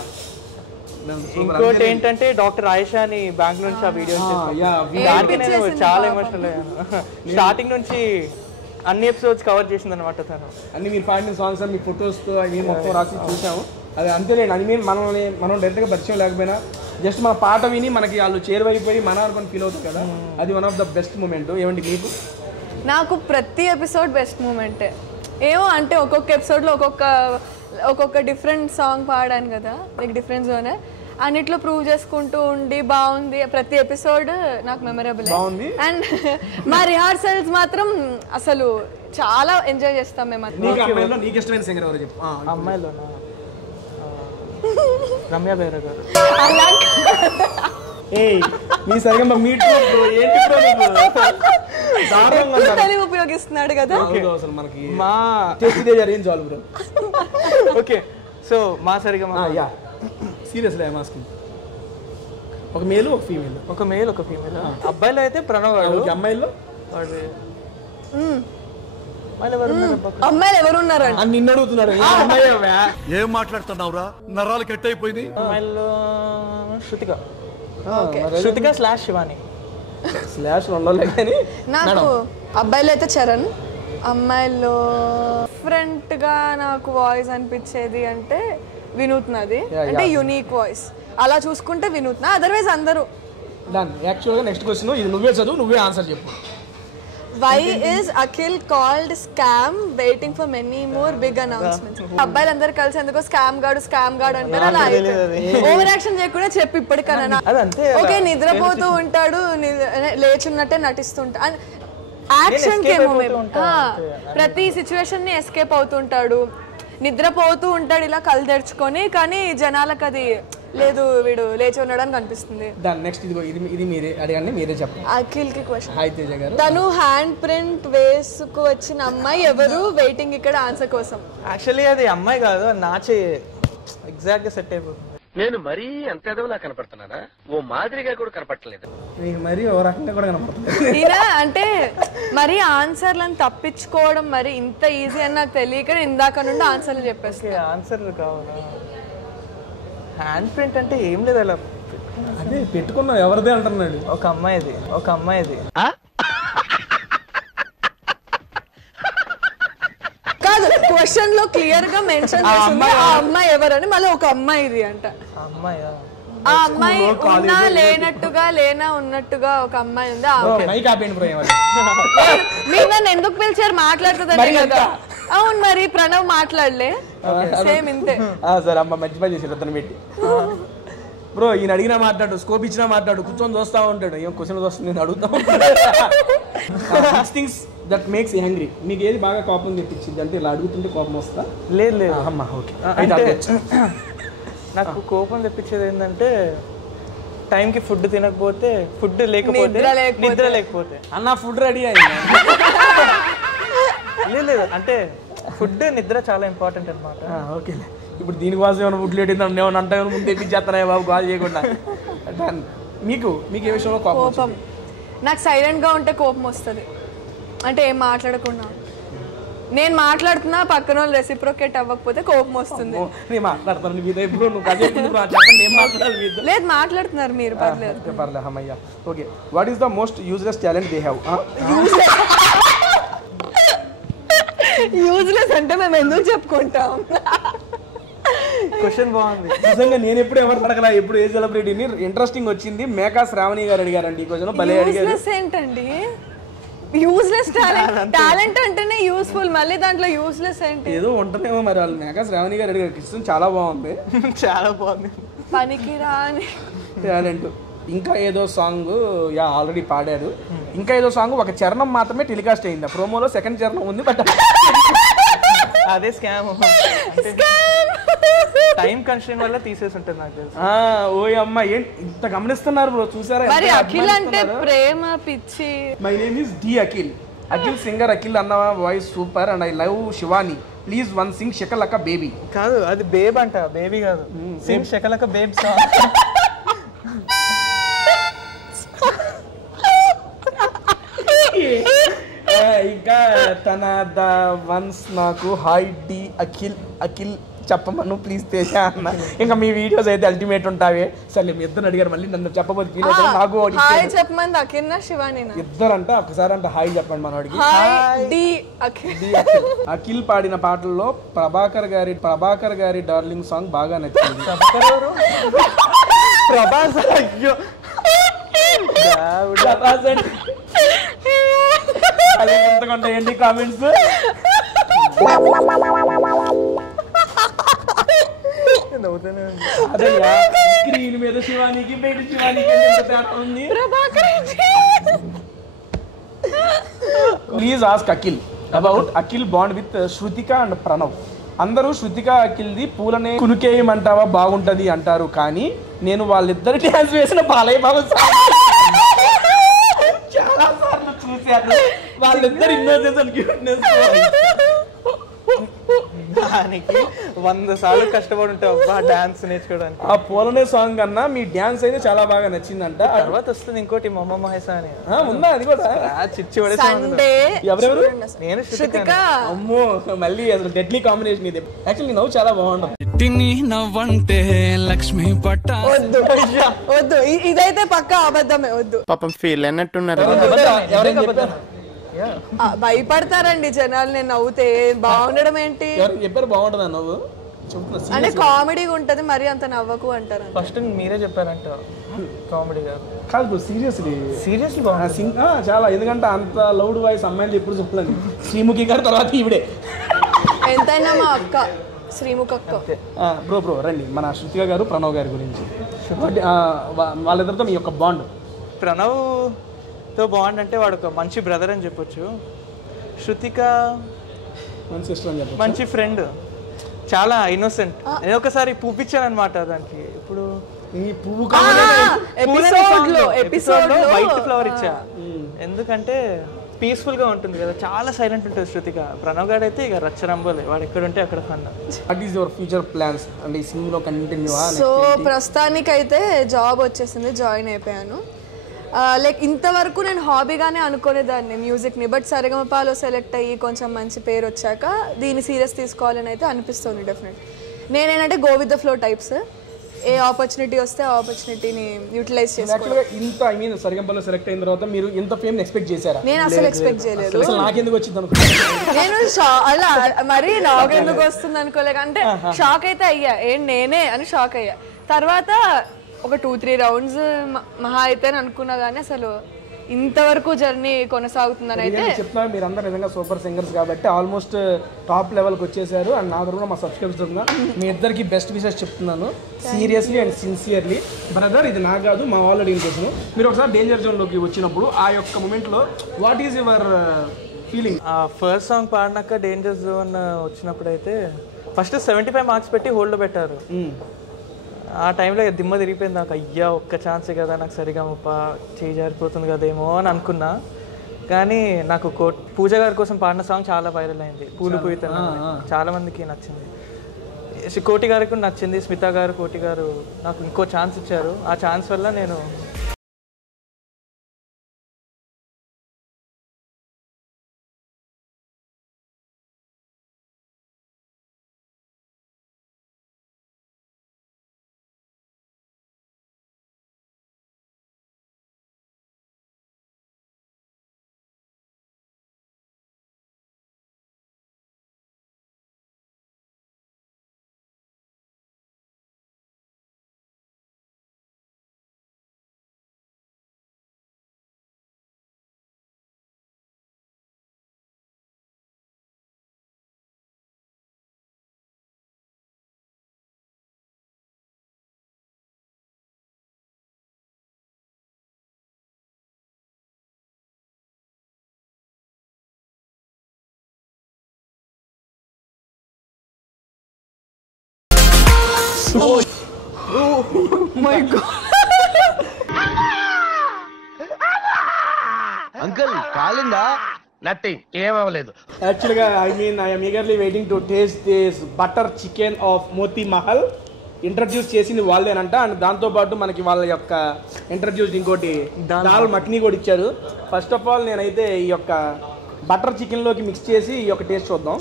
ఇంకోటి ఏంటంటే డాక్టర్ ఆయిషా అని బ్యాంక్ నుంచి ఆ వీడియో దానికి నేను చాలా ఎమోషనల్ అయ్యాను స్టార్టింగ్ నుంచి అన్ని ఎపిసోడ్స్ కవర్ చేసింది అనమాట తను అన్ని మీరు పాడిన సాంగ్స్ మీ ఫొటోస్తో అవి మొత్తం రాసి చూసాము అది అంతేలేండి అది మనం డైరెక్ట్గా పరిచయం లేకపోయినా జస్ట్ మన పాట విని మనకి వాళ్ళు చేరువైపోయి మన అనుకుని ఫీల్ అవుతుంది కదా అది one of the best moment ఏమండి మీకు నాకు ప్రతి ఎపిసోడ్ బెస్ట్ మూమెంటే ఏమో అంటే ఒక్కొక్క ఎపిసోడ్లో ఒక్కొక్క డిఫరెంట్ సాంగ్ పాడాను కదా లైక్ డిఫరెంట్ జోనే అన్నిట్లో ప్రూవ్ చేసుకుంటూ ఉండి బాగుంది ప్రతి ఎపిసోడ్ నాకు మెమరబుల్ అండ్ మా రిహార్సల్స్ మాత్రం అసలు చాలా ఎంజాయ్ చేస్తాం మేము అమ్మాయిలో రమ్య బేరా గారు మీ సరిగా తెలుగు ఉపయోగిస్తున్నాడు కదా అసలు మనకి మా ఏం చాలు బ్రో ఓకే సో మా సరిగా యా సీరియస్లీ ఐఎమ్ ఆస్కింగ్ ఒక మేల్ ఒక ఫీమేల్ ఒక ఫీమేల్ అబ్బాయిలో అయితే ప్రణవ్ గారు అమ్మాయిల్లో అమ్మాయిలు ఎవరున్నారు నిన్ను అడుగుతున్నాడు ఏం మాట్లాడుతున్నావురా నరాలు కట్ అయిపోయింది అమ్మాయిల్లో శృతిక స్లాష్ శివాని స్లాష్ ఉండలే కానీ నాకు అబ్బాయిలో అయితే చరణ్ అమ్మాయిల్లో డిఫరెంట్ గా నాకు వాయిస్ అనిపించేది అంటే వినూత్నది అంటే యూనిక్ వాయిస్ అలా చూసుకుంటే వినూత్న అదర్వైజ్ అందరూ యాక్చువల్గా నెక్స్ట్ క్వశ్చన్ ఇది నువ్వే చదువు నువ్వే ఆన్సర్ చెప్పు Why is Akhil called scam waiting for many more big announcements? అబ్బాయిలందరూ కలిసి ఎందుకో స్కామ్ గాడు అంటారు అలా ఓవర్ యాక్షన్ చేయకుండా చెప్పి ఇప్పటికన్నా ఓకే నిద్రపోతూ ఉంటాడు లేచున్నట్టే నటిస్తుంటాడు యాక్షన్ ప్రతి సిచ్యువేషన్ ని ఎస్కేప్ అవుతుంటాడు నిద్రపోతూ ఉంటాడు ఇలా కళ్ళు తెరుచుకొని కానీ జనాలకు అది లేదు వీడు లేచి ఉన్నాడని కనిపిస్తుంది. దాని నెక్స్ట్ ఇది మీరే అడగండి, మీరే చెప్పండి. అఖిల్కి క్వశ్చన్. హాయ్ తేజ గారు. తను హ్యాండ్ ప్రింట్ వేసుకు వచ్చిన అమ్మాయి ఎవరు? వెయిటింగ్ ఇక్కడ ఆన్సర్ కోసం. యాక్చువల్లీ అది అమ్మాయి కాదు, నాచే ఎగ్జాక్ట్ గా సెట్ అయిపోతుంది. నేను మరీ అంత ఎదవలా కనపడుతున్నానా? ఓ మాదిరిగా కూడా కనపడలేదు. మీకు మరీ ఓ రకంగా కూడా కనపడుతుంది. ఈయన అంటే మరి ఆన్సర్లను తప్పించుకోవడం మరి ఇంత ఈజీ అని నాకు తెలియక ఇందాక నుండి ఆన్సర్లు చెప్పేసి. ఆన్సర్లు కావాలా? హ్యాండ్ ప్రింట్ అంటే ఏం లేదు, అలా అదే పెట్టుకున్నావు ఎవరిదే అంటున్నాడు. ఒక అమ్మాయిది కాదు, క్వశ్చన్ లో క్లియర్ గా మెన్షన్ చేస్తుంది ఆ అమ్మాయి ఎవరని. మళ్ళీ ఒక అమ్మాయిది అంట. అమ్మాయా? ఆ అమ్మాయి ఉన్నా లేనట్టుగా లేనా ఉన్నట్టుగా ఒక అమ్మాయి ఉంది. మైక్ ఆపేయండి బ్రో. మీరు నన్ను ఎందుకు పిలిచారు? మాట్లాడుతుందండి కదా. అవును, మరి ప్రణవ్ మాట్లాడలే, సేమ్ ఇంతే. సరే అమ్మ మంచి పని చేసాడు అతను పెట్టి. బ్రో ఈయన అడిగినా మాట్లాడు, స్కోప్ ఇచ్చినా మాట్లాడు, కూర్చొని చూస్తా ఉంటాడు. ఏం క్వశ్చన్ వస్తుంది నేను అడుగుతా ఉంటాడు. Things that makes angry. మీకు ఏది బాగా కోపం తెప్పించింది? అంటే ఇలా అడుగుతుంటే కోపం వస్తా? లేదు అమ్మా ఓకే. నాకు కోపం తెప్పించేది ఏంటంటే టైంకి ఫుడ్ తినకపోతే, ఫుడ్ లేకపోతే, నిద్ర లేకపోతే. అన్న ఫుడ్ రెడీ అయింది. లేదు అంటే ఫుడ్ నిద్ర చాలా ఇంపార్టెంట్ అనమాట. ఓకే, ఇప్పుడు దీనికోసం ఏమైనా ఫుడ్ లేట్ అయింది ఏమైనా అంటే ముందు తెప్పించేస్తానే బాబు, కాల్ చేయకుండా. మీకు ఏ విషయంలో కోపం? నాకు సైలెంట్ గా ఉంటే కోపం వస్తుంది. అంటే ఏం మాట్లాడకుండా నేను మాట్లాడుతున్నా, పక్కన వాళ్ళు రెసిప్రోకేట్ అవ్వకపోతే కోపం వస్తుంది. మాట్లాడతాను లేదు, మాట్లాడుతున్నారు మీరు, పర్లేదు. అమ్మయ్యా. Okay, what is the most useless talent they have? Useless అంటే మేము ఎందుకు చెప్పుకుంటాం? క్వశ్చన్ బాగుంది నిజంగా. నేను ఎప్పుడు ఎవరు అడగలా, ఎప్పుడు ఏ సెలబ్రిటీని. ఇంట్రెస్టింగ్ వచ్చింది. మేకా శ్రావణి గారు అడిగారండి ఈ క్వశ్చన్. భలే అడిగారు. యూజ్లెస్ ఏంటండి? యూజ్లెస్ టాలెంట్ అంటేనే యూస్ఫుల్, మళ్ళీ దాంట్లో యూజ్లెస్ ఏంటి? ఏదో ఉంటుందేమో మరి. వాళ్ళు మేకా శ్రావణి గారు అడిగారు. క్వశ్చన్ చాలా బాగుంది. చాలా బాగుంది. పనికిరా అని టాలెంట్. ఇంకా ఏదో సాంగ్ ఆల్రెడీ పాడారు. ఇంకా ఏదో సాంగ్ ఒక చరణం మాత్రమే టెలికాస్ట్ అయింది. ప్రోమోలో సెకండ్ చరణం ఉంది, బట్ అదే స్కామ్. టైం కన్స్ట్రెయిన్ వల్ల తీసేసి ఉంటుంది నాకు తెలుసు. ఓ అమ్మ ఏంటి ఇంత గమనిస్తున్నారు బ్రో, చూసారా? మరి అఖిల్ అంటే ప్రేమ పిచ్చి. My name is the Akhil. Akhil singer Akhil అన్న voice super and I love Shivani. Please one sing Shakalaka baby. కాదు, అది బేబ్ అంట, బేబీ కాదు. Sing Shakalaka babe song. ఇంకా తన ద వన్స్ నాకు హాయ్ డి అఖిల్ చెప్పమను ప్లీజ్ తేజ అన్న. ఇంకా మీ వీడియోస్ అయితే అల్టిమేట్ ఉంటాయి. సరే మీ ఇద్దరు అడిగారు, మళ్ళీ నన్ను చెప్పబోతు ఫీల్ అవుతారు. నాకు హాయ్ చెప్పమంది అఖిల్ శివాని ఇద్దరంట. ఒకసారి అంటే హాయ్ చెప్పండి మనవాడికి. అఖిల్ పాడిన పాటల్లో ప్రభాకర్ గారి డార్లింగ్ సాంగ్ బాగా నచ్చింది. ప్రభాస్. అయ్యో ఎంతకుంటాయండి కామెంట్స్? స్క్రీన్ మీద శివానికి, బయట శివానికి ఉంది. Please ask Akhil about Akhil bond with Shruthika and Pranav. అందరూ శృతిక అఖిల్ది పూలనే కునుకేయమంటావా బాగుంటది అంటారు, కానీ నేను వాళ్ళిద్దరు డ్యాన్స్ వేసిన బాలయ్య బాబు చాలా సార్లు చూశాను. వాళ్ళిద్దరు ఇన్నోసెన్స్ అండ్ క్యూట్నెస్ దానికి 100 సార్లు కష్టపడి ఉంటావు డాన్స్ నేర్చుకోవడానికి. ఆ పూలనే సాంగ్ అన్నా మీ డాన్స్ అయితే చాలా బాగా నచ్చిందంట. తర్వాత వస్తుంది ఇంకోటి మమ్మ మహేస అని ఉందా? అది కూడా చిచ్చి ఎవరెవరు? నేను శృతిక. అమ్మో, మళ్ళీ అసలు డెడ్లీ కాంబినేషన్ ఇది. యాక్చువల్లీ నవ్వు చాలా బాగుంటుంది. నవ్వంటే లక్ష్మి పట్ట. వద్దు, ఇదైతే పక్కా అబద్ధమే. వద్దు, పాపం ఫీల్ అన్నట్టున్నారు. ఎవరైనా చెప్పారు? భయపడతారండి జనాలు నేను నవ్వుతే. బాగుండడం ఏంటి? చెప్పారు బాగుంటుందా నవ్వు? అంటే కామెడీగా ఉంటది, మరి అంత నవ్వకు అంటారు. ఫస్ట్ మీరే చెప్పారంట కామెడీ కాదు, సీరియస్లీ చాలా. ఎందుకంటే అంత లౌడ్ వాయిస్ అమ్మాయిలు ఎప్పుడు చెప్పలేదు. శ్రీముఖి గారు తర్వాత ఈవిడే. ఎంతైనా మా అక్క శ్రీముఖి అక్క. బ్రో రండి, మన శృతిక గారు ప్రణవ్ గారి గురించి. వాళ్ళిద్దరితో మీ యొక్క బాండ్. ప్రణవ్తో బాండ్ అంటే వాడు ఒక మంచి బ్రదర్ అని చెప్పొచ్చు. శృతిక మంచి సిస్టర్ అని చెప్పొచ్చు. మంచి ఫ్రెండ్. చాలా ఇన్నోసెంట్. నేను ఒకసారి పూపించాను అనమాట దానికి. ఇప్పుడు ఈ పువ్వు ఎపిసోడ్ లో వైట్ ఫ్లవర్ ఇచ్చా, ఎందుకంటే పీస్ఫుల్ గా ఉంటుంది కదా, చాలా సైలెంట్ ఉంటుంది శృతిక. ప్రణవ్ గారు అయితే ఇక రచ్చరంబోలే, వాడు ఎక్కడ ఉంటే అక్కడ fun. What is your future plans అంటే ఈ సింగ్ లో కంటిన్యూ? సో ప్రస్తుతానికైతే జాబ్ వచ్చేసింది, జాయిన్ అయిపోయాను. లైక్ ఇంతవరకు నేను హాబీగానే అనుకునేదాన్ని మ్యూజిక్ని, బట్ సరిగమపాలో సెలెక్ట్ అయ్యి కొంచెం మంచి పేరు వచ్చాక దీన్ని సీరియస్ తీసుకోవాలని అయితే అనిపిస్తుంది డెఫినెట్. నేనేంటంటే go with the flow types. A opportunity వస్తే ఆ ఆపర్చునిటీని యూటిలైజ్ చేసుకోవాలి. ఇంత ఐ మీన్ సరిగంపలో సెలెక్ట్ అయిన తర్వాత మీరు ఇంత ఫేమ్ ఎక్స్పెక్ట్ చేశారా? నేను అసలు ఎక్స్పెక్ట్ చేయలేదు. అసలు నాకెందుకు వచ్చింది అనుకున్నాను నేను అలా మరి నాకెందుకు వస్తుంది అనుకోలేక, అంటే షాక్ అయితే అయ్యా, నేనే అని షాక్ అయ్యా. తర్వాత ఒక 2-3 రౌండ్స్ మహా అయితే అనుకున్నా కానీ అసలు ఇంతవరకు జర్నీ కొనసాగుతుందని అయితే చెప్తున్నా. మీరు అందరూ నిజంగా సూపర్ సింగర్స్ కాబట్టి ఆల్మోస్ట్ టాప్ లెవెల్కి వచ్చేసారు. అండ్ నా తరఫున మా సబ్స్క్రైబర్స్ మీ ఇద్దరికి బెస్ట్ విషెస్ చెప్తున్నాను, సీరియస్లీ అండ్ సిన్సియర్లీ. బ్రదర్ ఇది నాకు కాదు, మా వాళ్ళు అడిగిన కోసం. మీరు ఒకసారి డేంజర్ జోన్లోకి వచ్చినప్పుడు ఆ యొక్క మూమెంట్లో what is your feeling? First song పాడినాక డేంజర్ జోన్ వచ్చినప్పుడు అయితే ఫస్ట్ 75 మార్క్స్ పెట్టి హోల్డ్ పెట్టారు. ఆ టైంలో దిమ్మ తిరిగిపోయింది నాకు. అయ్యా ఒక్క ఛాన్సే కదా, నాకు సరిగా చేయి జారిపోతుంది కదేమో అని అనుకున్నా. కానీ నాకు పూజ గారి కోసం పాడిన సాంగ్ చాలా వైరల్ అయింది, పూలు పూయితను. చాలా మందికి నచ్చింది, కోటి గారికి నచ్చింది. స్మిత గారు, కోటి గారు నాకు ఇంకో ఛాన్స్ ఇచ్చారు. ఆ ఛాన్స్ వల్ల నేను అంకుల్ కాలిందా? నథింగ్, ఏమవ్వలేదు. యాక్చువల్గా I mean I'm eagerly waiting to taste this butter chicken of Moti Mahal. Introduce చేసింది వాళ్ళేనంట. అండ్ దాంతోపాటు మనకి వాళ్ళ యొక్క ఇంట్రడ్యూస్ ఇంకోటి దాల్ మఖనీ కూడా ఇచ్చారు. ఫస్ట్ ఆఫ్ ఆల్ నేనైతే ఈ యొక్క బటర్ చికెన్లోకి మిక్స్ చేసి ఈ యొక్క టేస్ట్ చూద్దాం.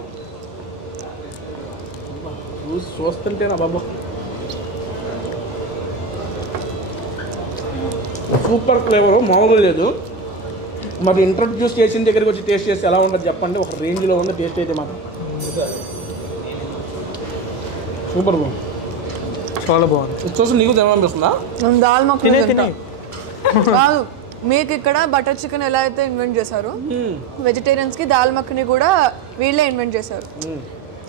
చూస్తుంటేనా బాబు సూపర్ ఫ్లేవర్, మామూలు లేదు. మరి ఇంట్రడ్యూస్ చేసిన దగ్గరికి వచ్చి టేస్ట్ చేస్తే ఎలా ఉంటుంది చెప్పండి. ఒక రేంజ్లో ఉంది టేస్ట్ అయితే మాత్రం సూపర్ బాగుంది, చాలా బాగుంది. చూసి నీకు తినాలనిపిస్తుందా? దాల్ మఖనీ కాదు, మీకు ఇక్కడ బటర్ చికెన్ ఎలా అయితే ఇన్వెంట్ చేశారు, వెజిటేరియన్స్కి దాల్ మఖనీ కూడా వీళ్ళే ఇన్వెంట్ చేశారు.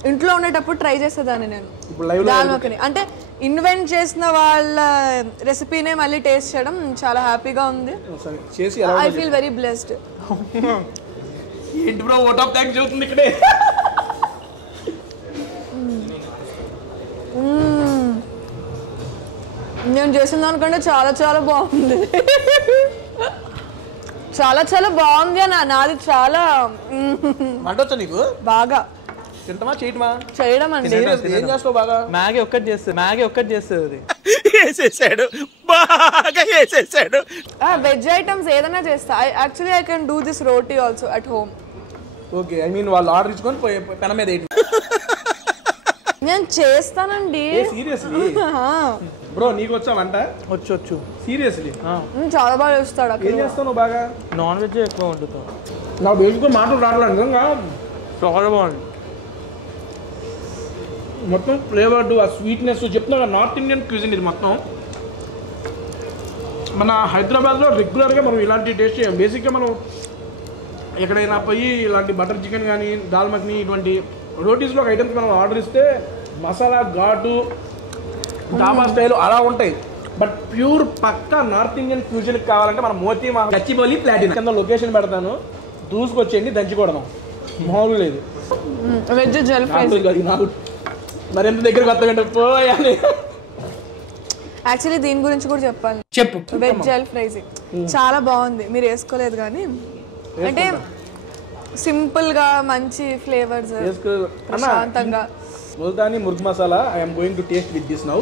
ఇంట్లో ఉండేటప్పుడు ట్రై చేసేదాన్ని నేను దాల్ మఖనీ. అంటే ఇన్వెంట్ చేసిన వాళ్ళ రెసిపీనే మళ్ళీ టేస్ట్ చేయడం చాలా హ్యాపీగా ఉంది. I feel very blessed. ఏంటి బ్రో ఓట్ ఆఫ్ థ్యాంక్స్ చెబుతుంది ఇక్కడే. నేను చేసిన దానికంటే చాలా చాలా బాగుంది. చాలా చాలా బాగుంది అన్న. నాది చాలా మంటొచ్చా నీకు? బాగా తింటమా చేయటమా? చేయడం అండి. ఏం చేస్తావు? బాగా మ్యాగీ ఒక్కటి చేస్తుంది. వేసేసాడు, బాగా వేసేసాడు. వెజ్ ఐటమ్స్ ఏదైనా చేస్తా. Actually I can do this roti also at home. Okay, I mean వాళ్ళు ఆర్డర్ ఇచ్చుకొని పెన మీద నేను చేస్తానండి. Seriously bro? నీకు వచ్చా వంట? వచ్చు. సీరియస్లీ చాలా బాగా చేస్తాడు. ఏం చేస్తావు నువ్వు? బాగా నాన్ వెజ్ ఎక్కువ వండుతావు. నాకు బేసిక్గా మాటలు రావట్లేదు నిజంగా. చాలా బాగుంది. మొత్తం ఫ్లేవర్డ్ ఆ స్వీట్నెస్ చెప్తున్నా. నార్త్ ఇండియన్ క్యూజిన్ ఇది మొత్తం. మన హైదరాబాద్లో రెగ్యులర్గా మనం ఇలాంటి టేస్ట్ చేయం. బేసిక్గా మనం ఎక్కడైనా పోయి ఇలాంటి బటర్ చికెన్ కానీ దాల్ మఖనీ ఇటువంటి రోటీస్లో ఒక ఐటమ్స్ మనం ఆర్డర్ ఇస్తే మసాలా ఘాటు డాబా స్టైల్ అలా ఉంటాయి. But pure pakka North Indian ఫ్యూజన్కి కావాలంటే మనం మోతీ మహల్ గచ్చిబౌలి ప్లాటినా కింద లొకేషన్ పెడతాను, దూసుకొచ్చేయండి, దంచుకోవడం మామూలు లేదు. వెజ్ జెల్ ఫ్రై మరి ఎంత దగ్గర కొత్తగా పోయాలి. యాక్చువల్లీ దీని గురించి కూడా చెప్పాలి. చెప్పు. వెజ్ జెల్ ఫ్రైస్ చాలా బాగుంది. మీరు వేసుకోలేదు కానీ అంటే సింపుల్ గా మంచి ఫ్లేవర్స్ ప్రశాంతంగా. Multani murgh masala I'm going to taste with this now.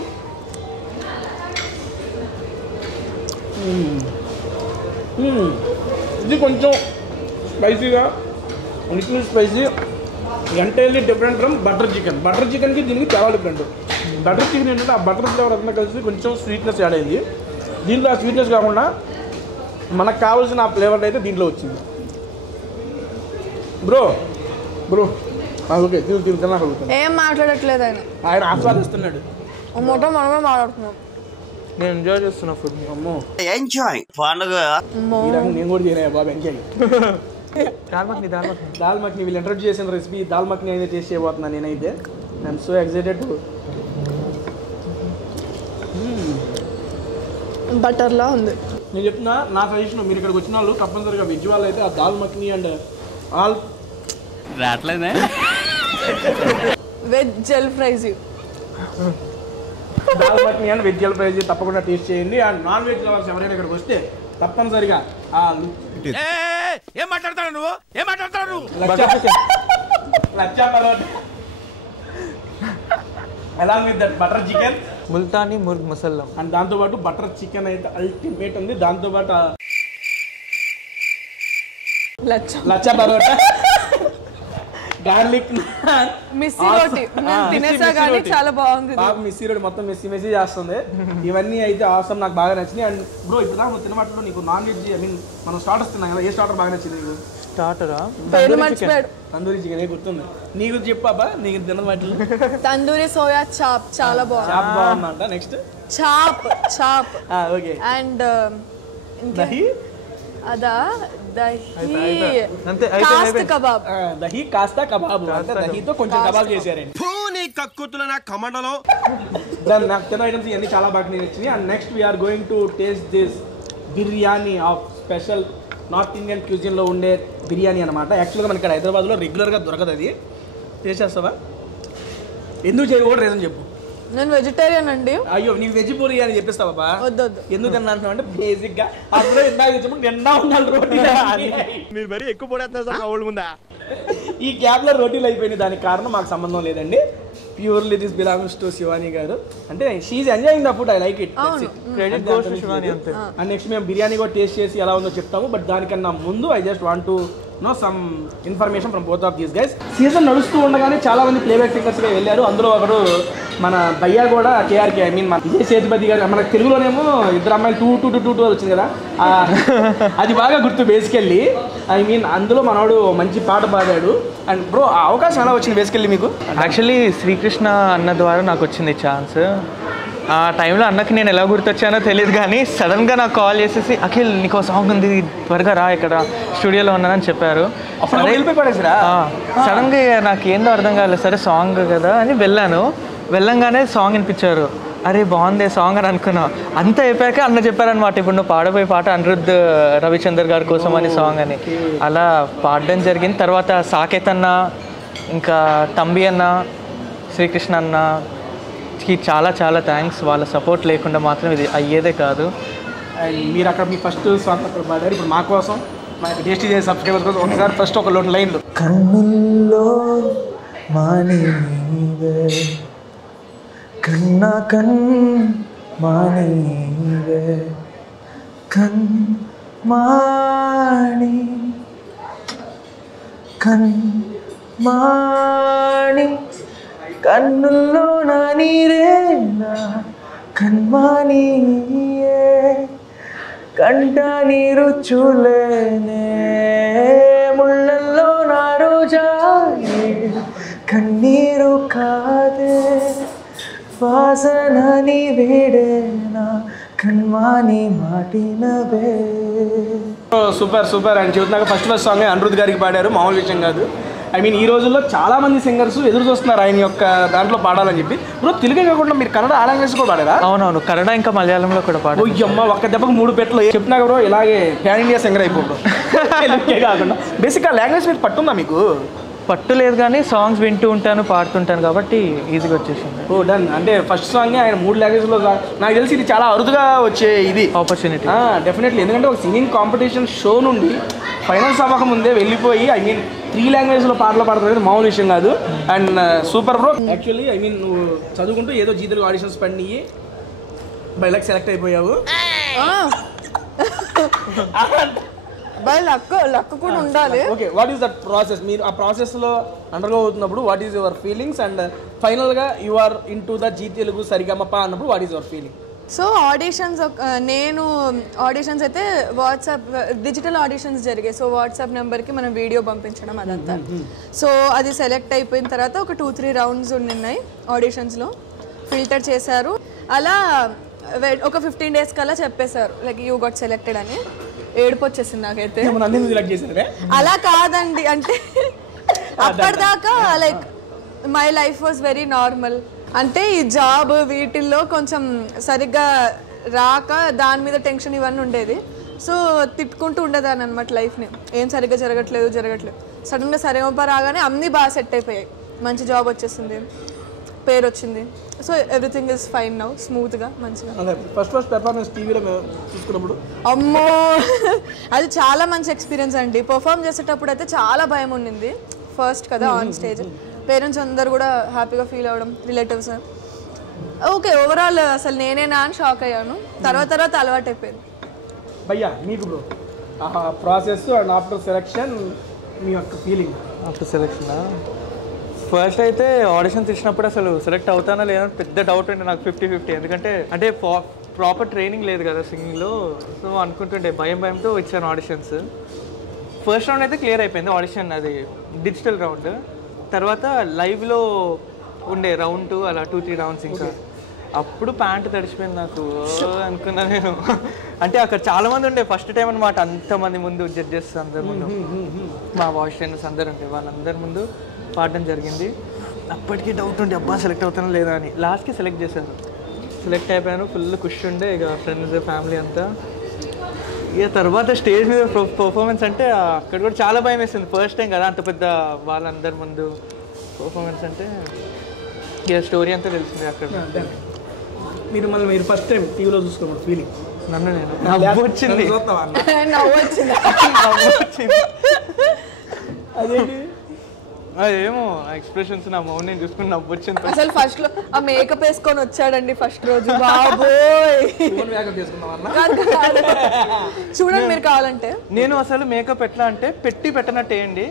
ఇది కొంచెం స్పైసీగా, little spicy, entirely different from butter chicken. Butter చికెన్కి దీనికి చాలా డిఫరెంట్. బటర్ చికెన్ ఏంటంటే ఆ బటర్ ఫ్లేవర్ అంతా కలిసి కొంచెం స్వీట్నెస్ యాడ్ అయింది. దీంట్లో ఆ స్వీట్నెస్ కాకుండా మనకు కావాల్సిన ఆ ఫ్లేవర్ అయితే దీంట్లో వచ్చింది. బ్రో ఓకే తిరుగుతున్నా. ఏం మాట్లాడట్లేదు ఆయన ఆస్వాదిస్తున్నాడు. మొత్తం మనమే మాట్లాడుతున్నాం. నేను ఎంజాయ్ చేస్తున్నా ఫుడ్. అమ్మో ఎంజాయ్ పండుగ నేను కూడా తినే బాబు ఎంజాయ్. దాల్ మఖని వీళ్ళు ఇంట్రడ్యూస్ చేసిన రెసిపీ దాల్ మఖని అయితే టేస్ట్ చేయబోతున్నాను నేనైతే. I'm so excited. బటర్లా ఉంది. నేను చెప్తున్నా నా సజెషన్, మీరు ఇక్కడికి వచ్చిన వాళ్ళు తప్పనిసరిగా వెజ్ వాళ్ళు అయితే ఆ దాల్ మఖని అండ్ ఆల్ రావట్లేదే veg jalfrezi, dal makhani and veg jalfrezi తప్పకుండా టేస్ట్ చేయండి. అండ్ నాన్ వెజ్ లవర్స్ ఎవరైనా ఇక్కడికి వస్తే తప్పనిసరిగా ఏం మాట్లాడతాడు నువ్వు lachha paratha along with that butter chicken, Multani murgh masala and దాంతోపాటు బటర్ చికెన్ అయితే అల్టిమేట్ ఉంది. దాంతోపాటు లచ్చా పరోటా, గార్లిక్ మిస్సీ రోటీ తినేసా కానీ చాలా బాగుంది. బాబు మిస్సీ రోటీ మొత్తం మెస్సీ చేస్తుంది. ఇవన్నీ అయితే అవసరం నాకు బాగా నచ్చింది. అండ్ బ్రో ఇప్పుడు దాకా తినవాటిలో నీకు నాన్ వెజ్ ఐ మీన్ మనం స్టార్టర్స్ తిన్నాం కదా, ఏ స్టార్టర్ బాగా నచ్చింది నీకు? స్టార్టరా తందూరి చికెన్ ఏ గుర్తుంది నీకు? చెప్పాబా నీకు తిన్న వాటిలో. తందూరి సోయా చాప్ చాలా బాగుంది. చాప్ బాగుందంట. Next chop okay. అండ్ దహి అదా దహి అంతే కాస్త కబాబ్. దహి కాస్తా కబాబ్ అంటే దహితో కొంచెం కబాబ్ చేశారండి. కక్కుతున్న నా కమండలో దాని నాకు తిన్న ఐటమ్స్ ఇవన్నీ చాలా బాగా నచ్చినాయి. And next we're going to taste this biryani of special north Indian క్యూజిన్లో ఉండే బిర్యానీ అనమాట. యాక్చువల్గా మనకి ఇక్కడ హైదరాబాద్లో రెగ్యులర్గా దొరకదు. అది టేస్ట్ చేస్తావా? ఎందుకు చేయకూడదు రీజన్ చెప్పు. నేను వెజిటేరియన్ అండి. అయ్యో నీకు వెజ్ పూరి అని చెప్పిస్తావా బా? వద్దు ఎందుకు తిన్నా అంటే బేసిక్ గా అప్పుడు ఇందాక చెప్పినప్పుడు నిండా ఉండాలి రోటీ. మీరు మరీ ఎక్కువ పడేస్తున్నారు సార్ ఓల్డ్ ముందా. ఈ క్యాబ్ లో రోటీలు అయిపోయింది. దానికి కారణం మాకు సంబంధం లేదండి. Purely this belongs to Shivani garu. అంటే she's enjoying the food. I like it. Credit goes to Shivani అంతే. అండ్ నెక్స్ట్ మేము బిర్యానీ కూడా టేస్ట్ చేసి ఎలా ఉందో చెప్తాము. బట్ దానికన్నా ముందు I just want to no some information from both of these guys. Season నడుస్తూ ఉండగానే చాలా మంది ప్లేబ్యాక్ సింగర్స్గా వెళ్ళారు. అందులో ఒకరు మన భయ్యా కూడా కేఆర్కే, ఐ మీన్ మన విజయ్ సేతుపతి గారు. మనకు తెలుగులోనేమో ఇద్దరు అమ్మాయిలు 2 వచ్చింది కదా, అది బాగా గుర్తు బేసికల్లీ. ఐ మీన్ అందులో మనవాడు మంచి పాట పాడాడు. అండ్ బ్రో ఆ అవకాశం ఎలా వచ్చింది బేసికల్లీ మీకు? యాక్చువల్లీ శ్రీకృష్ణ అన్న ద్వారా నాకు వచ్చింది ఛాన్స్. ఆ టైంలో అన్నకి నేను ఎలా గుర్తొచ్చానో తెలియదు కానీ సడన్గా నాకు కాల్ చేసేసి అఖిల్ నీకు సాంగ్ ఉంది త్వరగా రా ఇక్కడ స్టూడియోలో ఉన్నానని చెప్పారు. సడన్గా నాకు ఏందో అర్థం కాలేదు. సరే సాంగ్ కదా అని వెళ్ళంగానే సాంగ్ వినిపించారు. అరే బాగుంది సాంగ్ అని అనుకున్నా. అంతా అయిపోయాక అన్న చెప్పారనమాట, ఇప్పుడు నువ్వు పాడబోయే పాట అనిరుద్ధ్ రవిచందర్ గారి కోసం అని సాంగ్ అని. అలా పాడడం జరిగింది. తర్వాత సాకేత్ అన్న, ఇంకా తంబి అన్న, శ్రీకృష్ణ అన్నకి చాలా థ్యాంక్స్. వాళ్ళ సపోర్ట్ లేకుండా మాత్రం ఇది అయ్యేదే కాదు. అండ్ మీరు అక్కడ మీ ఫస్ట్ సాంగ్ అక్కడ పాడారు. ఇప్పుడు మా కోసం మా టేస్టీ చేసే సబ్స్క్రైబర్స్ కోసం ఒకసారి ఫస్ట్ ఒక 2 లైన్లు. కన్నుల్లో మాని నీవే కన్నా మానీవే మాణి కన్నుల్లో నా నీరేనా కన్మానీయే కంట నీరు చూలేనే ముళ్ళల్లో నా రోజాయే కన్నీరు కాదే వాసన నీ వేడేనా కన్మాని మాటినవే. సూపర్ అని చెబుతున్నాక ఫస్ట్ సాంగ్ అనిరుద్ధ్ గారికి పాడారు. మామూలు విషయం కాదు. ఐ మీన్ ఈ రోజుల్లో చాలా మంది సింగర్స్ ఎదురు చూస్తున్నారు ఆయన యొక్క దాంట్లో పాడాలని చెప్పి. ఇప్పుడు తెలుగే కాకుండా మీరు కన్నడ ఆ లాంగ్వేజ్ కూడా పాడారా? అవునవును, కన్నడ ఇంకా మలయాళంలో కూడా పాడారు. అమ్మ ఒక్క దెబ్బకు 3 పెట్లు చెప్తున్నా బ్రో. ఇలాగే ప్యాన్ ఇండియా సింగర్ అయిపోవడం తెలుగే కాకుండా. బేసిక్గా లాంగ్వేజ్ మీద పట్టుందా మీకు? పట్టు లేదు కానీ సాంగ్స్ వింటూ ఉంటాను, పాడుతుంటాను కాబట్టి ఈజీగా వచ్చేసింది. ఓ డన్. అంటే ఫస్ట్ సాంగ్ ఆయన 3 లాంగ్వేజ్లో, నాకు తెలిసి ఇది చాలా అరుదుగా వచ్చే ఇది ఆపర్చునిటీ. డెఫినెట్లీ. ఎందుకంటే ఒక సింగింగ్ కాంపిటీషన్ షో నుండి ఫైనల్స్ అవ్వక ముందే వెళ్ళిపోయి 3 లాంగ్వేజ్లో పాటలు పాడుతున్నది మామూలు విషయం కాదు. And super bro. యాక్చువల్లీ నువ్వు చదువుకుంటూ ఏదో జీ తెలుగు ఆడిషన్స్ పడినాయి, బయలకు సెలెక్ట్ అయిపోయావు. లక్ కూడా ఉండాలి. Okay, what is that process? మీరు ఆ ప్రాసెస్లో అండర్గో అవుతున్నప్పుడు what is your feelings? And ఫైనల్గా you are into the Zee Telugu Sarigamapa అన్నప్పుడు what is your feeling? So auditions, నేను ఆడిషన్స్ అయితే వాట్సాప్ డిజిటల్ ఆడిషన్స్ జరిగాయి. సో వాట్సాప్ నెంబర్కి మనం వీడియో పంపించడం అదంతా. సో అది సెలెక్ట్ అయిపోయిన తర్వాత ఒక 2-3 రౌండ్స్ ఉన్నాయి ఆడిషన్స్లో, ఫిల్టర్ చేశారు. అలా ఒక 15 days కల్లా చెప్పేశారు లైక్ యూ గట్ సెలెక్టెడ్ అని. ఏడుపు వచ్చేసింది నాకైతే. అలా కాదండి, అంటే అప్పటిదాకా like my life was very normal. అంటే ఈ జాబ్ వీటిల్లో కొంచెం సరిగ్గా రాక దాని మీద టెన్షన్ ఇవన్నీ ఉండేది. సో తిట్టుకుంటూ ఉండేదాన్ని అనమాట లైఫ్ని, ఏం సరిగ్గా జరగట్లేదు. సడన్గా సరేమప రాగానే అన్నీ బాగా సెట్ అయిపోయాయి. మంచి జాబ్ వచ్చేసింది, పేరు వచ్చింది. So everything is fine now, స్మూత్గా మంచిగా. ఫస్ట్ పెర్ఫార్మెన్స్ టీవీలో చూసుకున్నప్పుడు అమ్మో అది చాలా మంచి ఎక్స్పీరియన్స్ అండి. పర్ఫామ్ చేసేటప్పుడు అయితే చాలా భయం ఉండింది, ఫస్ట్ కదా ఆన్ స్టేజ్. పేరెంట్స్ అందరు కూడా హ్యాపీగా ఫీల్ అవ్వడం, రిలేటివ్స్. ఓకే, ఓవరాల్ అసలు నేనేనా అని షాక్ అయ్యాను. తర్వాత అలవాటు అయిపోయింది. భయ్యా మీకు bro process and after selection మీ యొక్క ఫీలింగ్? ఆఫ్టర్ సెలెక్షన్ ఫస్ట్ అయితే ఆడిషన్స్ ఇచ్చినప్పుడు అసలు సెలెక్ట్ అవుతానా లేదా పెద్ద డౌట్ ఉండే నాకు, 50-50. ఎందుకంటే ప్రాపర్ ట్రైనింగ్ లేదు కదా సింగింగ్లో. సో అనుకుంటుండే భయంతో ఇచ్చాను ఆడిషన్స్. ఫస్ట్ రౌండ్ అయితే క్లియర్ అయిపోయింది ఆడిషన్, అది డిజిటల్ రౌండ్. తర్వాత లైవ్లో ఉండే రౌండ్ 2 అలా 2-3 రౌండ్స్. ఇంకా అప్పుడు ప్యాంట్ తడిచిపోయింది నాకు అనుకున్నా నేను. అంటే అక్కడ చాలా మంది ఉండే ఫస్ట్ టైం అనమాట, అంతమంది ముందు జడ్జెస్ అందరి ముందు, మా వాయిస్ ట్రైనర్స్ అందరు ఉంటే వాళ్ళందరి ముందు పాడడం జరిగింది. అప్పటికీ డౌట్ ఉండే అబ్బా సెలెక్ట్ అవుతానో లేదా అని. లాస్ట్కి సెలెక్ట్ చేశాను, సెలెక్ట్ అయిపోయాను. ఫుల్ ఖుషి ఉండే, ఇక ఫ్రెండ్స్ ఫ్యామిలీ అంతా. ఇక తర్వాత స్టేజ్ మీద పర్ఫార్మెన్స్ అంటే అక్కడ కూడా చాలా భయం వేసింది. ఫస్ట్ టైం కదా, అంత పెద్ద వాళ్ళందరి ముందు పర్ఫార్మెన్స్ అంటే. ఇక స్టోరీ అంతా తెలిసింది అక్కడ. మీరు ఫస్ట్ టైం టీవీలో చూసుకున్న ఫీలింగ్? నన్ను నవ్వు వచ్చింది. అదేంటి ఏమో ఎక్స్ప్రెషన్స్, నా మౌన్ నేను చూసుకుని నవ్వు వచ్చింది. అసలు ఫస్ట్ లో ఆ మేకప్ వేసుకొని వచ్చాడండి ఫస్ట్ రోజు. బాబోయ్, చూడండి మీరు కావాలంటే. నేను అసలు మేకప్ ఎట్లా అంటే పెట్టనట్టే వేయండి,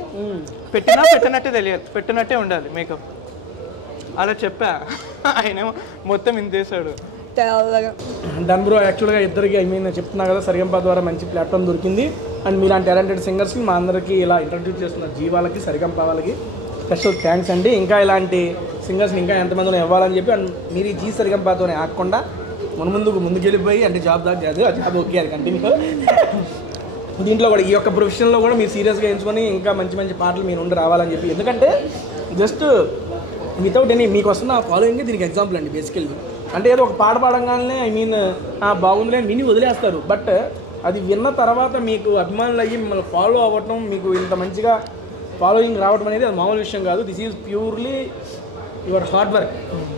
పెట్టినట్టే తెలియదు, పెట్టినట్టే ఉండాలి మేకప్, అలా చెప్పా. ఆయన మొత్తం ఇంతేసాడు. Done bro. యాక్చువల్గా ఇద్దరికి చెప్తున్నా కదా, సరిగంప ద్వారా మంచి ప్లాట్ఫామ్ దొరికింది. అండ్ మీలాంటి టాలెంటెడ్ సింగర్స్కి మా అందరికీ ఇలా ఇంట్రడ్యూస్ చేస్తున్నారు జీవాలకి, సరిగంప వాళ్ళకి స్పెషల్ థ్యాంక్స్ అండి. ఇంకా ఇలాంటి సింగర్స్ని ఇంకా ఎంతమందిలో ఇవ్వాలని చెప్పి, అండ్ మీరు ఈ జీ సరిగంపతోనే ఆగకుండా ముందుకెళ్ళిపోయి, అంటే జాబ్ దాకా కాదు, ఆ జాబ్ ఓకే, అది కంటిన్యూ. దీంట్లో కూడా ఈ యొక్క ప్రొఫెషన్లో కూడా మీరు సీరియస్గా ఎంచుకొని ఇంకా మంచి పాటలు మీరు ఉండి రావాలని చెప్పి. ఎందుకంటే జస్ట్ వితౌట్ ఎనీ మీకు వస్తున్న ఫాలోయింగ్ దీనికి ఎగ్జాంపుల్ అండి బేసికల్లీ. అంటే ఏదో ఒక పాట పాడంగానే బాగుందిలే అని విని వదిలేస్తారు. బట్ అది విన్న తర్వాత మీకు అభిమానులు అయ్యి మిమ్మల్ని ఫాలో అవ్వటం, మీకు ఇంత మంచిగా ఫాలోయింగ్ రావడం అనేది అది మామూలు విషయం కాదు. This is purely your hard work.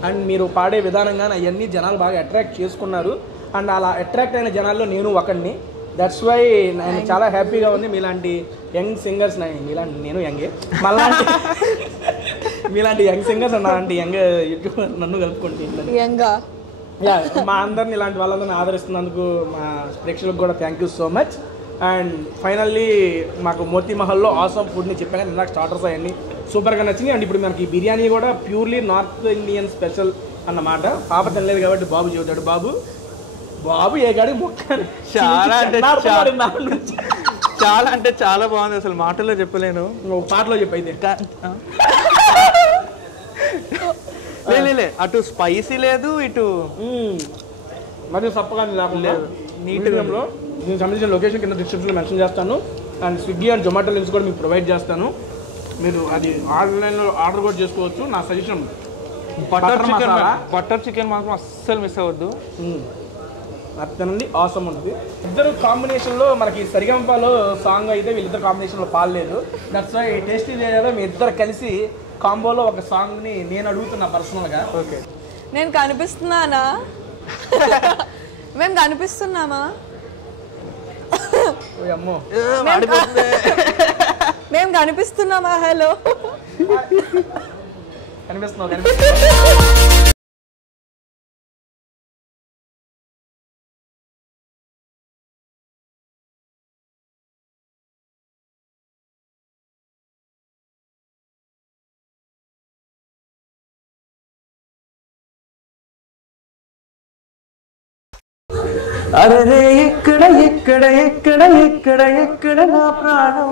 And మీరు పాడే విధానంగానే అవన్నీ జనాలు బాగా అట్రాక్ట్ చేసుకున్నారు. అండ్ అలా అట్రాక్ట్ అయిన జనాల్లో నేను ఒకడిని. దట్స్ వై నేను చాలా హ్యాపీగా ఉంది. మీలాంటి యంగ్ సింగర్స్, నేను యంగే, మీలాంటి యంగ్ సింగర్స్ అండ్ అలాంటి యంగ్ యూట్యూబర్ నన్ను కలుపుకుంటే మా అందరిని ఇలాంటి వాళ్ళందరినీ ఆదరిస్తున్నందుకు మా ప్రేక్షకులకు కూడా thank you so much. And finally మాకు మోతీ మహల్లో ఆసమ్ ఫుడ్ని చెప్పాను, ఇందాక స్టార్టర్స్ అవన్నీ సూపర్గా నచ్చినాయి. అండ్ ఇప్పుడు మనకి బిర్యానీ కూడా ప్యూర్లీ నార్త్ ఇండియన్ స్పెషల్ అన్నమాట. పాప తినలేదు కాబట్టి బాబు చెబుతాడు. బాబు ఏ గాడి మొక్క చాలా అంటే చాలా బాగుంది, అసలు మాటల్లో చెప్పలేను. పాటలో చెప్పైతే లే అటు స్పైసీ లేదు, ఇటు మరియు సప్పగా లేకుండా నీట్గా. దీనికి సంబంధించిన లొకేషన్ కింద డిస్క్రిప్షన్లో మెన్షన్ చేస్తాను. And Swiggy and Zomato links కూడా మీకు ప్రొవైడ్ చేస్తాను. మీరు అది ఆన్లైన్లో ఆర్డర్ కూడా చేసుకోవచ్చు. నా సజెషన్ బటర్ చికెన్ మాత్రం అస్సలు మిస్ అవ్వద్దు. అతనండి ఆసమ్ ఉంటుంది. ఇద్దరు కాంబినేషన్లో మనకి సరిగంపలో సాంగ్ అయితే వీళ్ళిద్దరు కాంబినేషన్లో పాడలేదు. దట్స్ వై టేస్టీ తేజాలో మీ ఇద్దరు కలిసి కాంబోలో ఒక సాంగ్ని నేను అడుగుతున్నా పర్సనల్గా. ఓకే, నేను కనిపిస్తున్నానా? మేము కనిపిస్తున్నామా? అమ్మో మేము కనిపిస్తున్నామా? హలో, కనిపిస్తున్నావు. అరే ఎక్కడ ఎక్కడ ఎక్కడ ఎక్కడ ఎక్కడ నా ప్రాణం,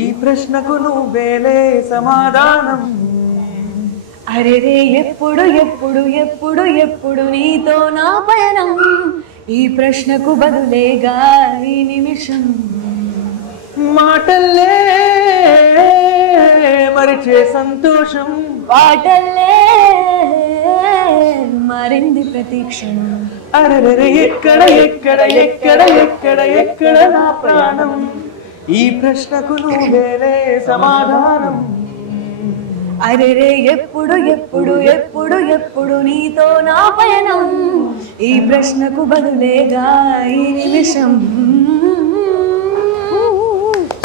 ఈ ప్రశ్నకు నువ్వేలే సమాధానం. అరే ఎప్పుడు ఎప్పుడు ఎప్పుడు ఎప్పుడు నీతో నా పయనం, ఈ ప్రశ్నకు బదులేగా ఈ నిమిషం. మాటల్లే మరిచే సంతోషం, పాటల్లే మారింది ప్రతీక్షణం. అరే ఎక్కడ ఎక్కడ ఎక్కడ ఎక్కడ ఎక్కడ నా ప్రాణం, ఈ ప్రశ్నకు నువ్వేలే సమాధానం. అరే ఎప్పుడు ఎప్పుడు ఎప్పుడు ఎప్పుడు నీతో నా పయనం, ఈ ప్రశ్నకు బదులేగా ఈ నిమిషం.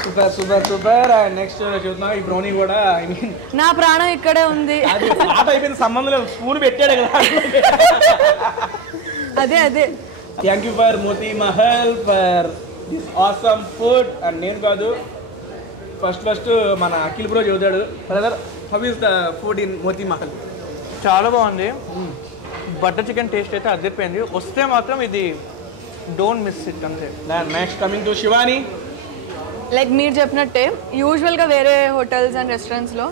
Super super super. And next చూద్దాం ఈ బ్రౌనీ కూడా. ఐ మీన్ నా ప్రాణం ఇక్కడే ఉంది. అది పాట అయిపోయింది, సంబంధం లేదు, స్పూన్ పెట్టాడు కదా. అదే అదే. Thank you for Moti Mahal for this awesome food. And నేను కాదు, ఫస్ట్ మన అఖిల్ బ్రో చదువుతాడు. Brother, how is the food in Moti Mahal? చాలా బాగుంది. బటర్ చికెన్ టేస్ట్ అయితే అదిరిపోయింది. వస్తే మాత్రం ఇది డోంట్ మిస్ ఇట్ అంతే. Next coming to Shivani. Like మీరు చెప్పినట్టే యూజువల్గా వేరే హోటల్స్ అండ్ రెస్టారెంట్స్లో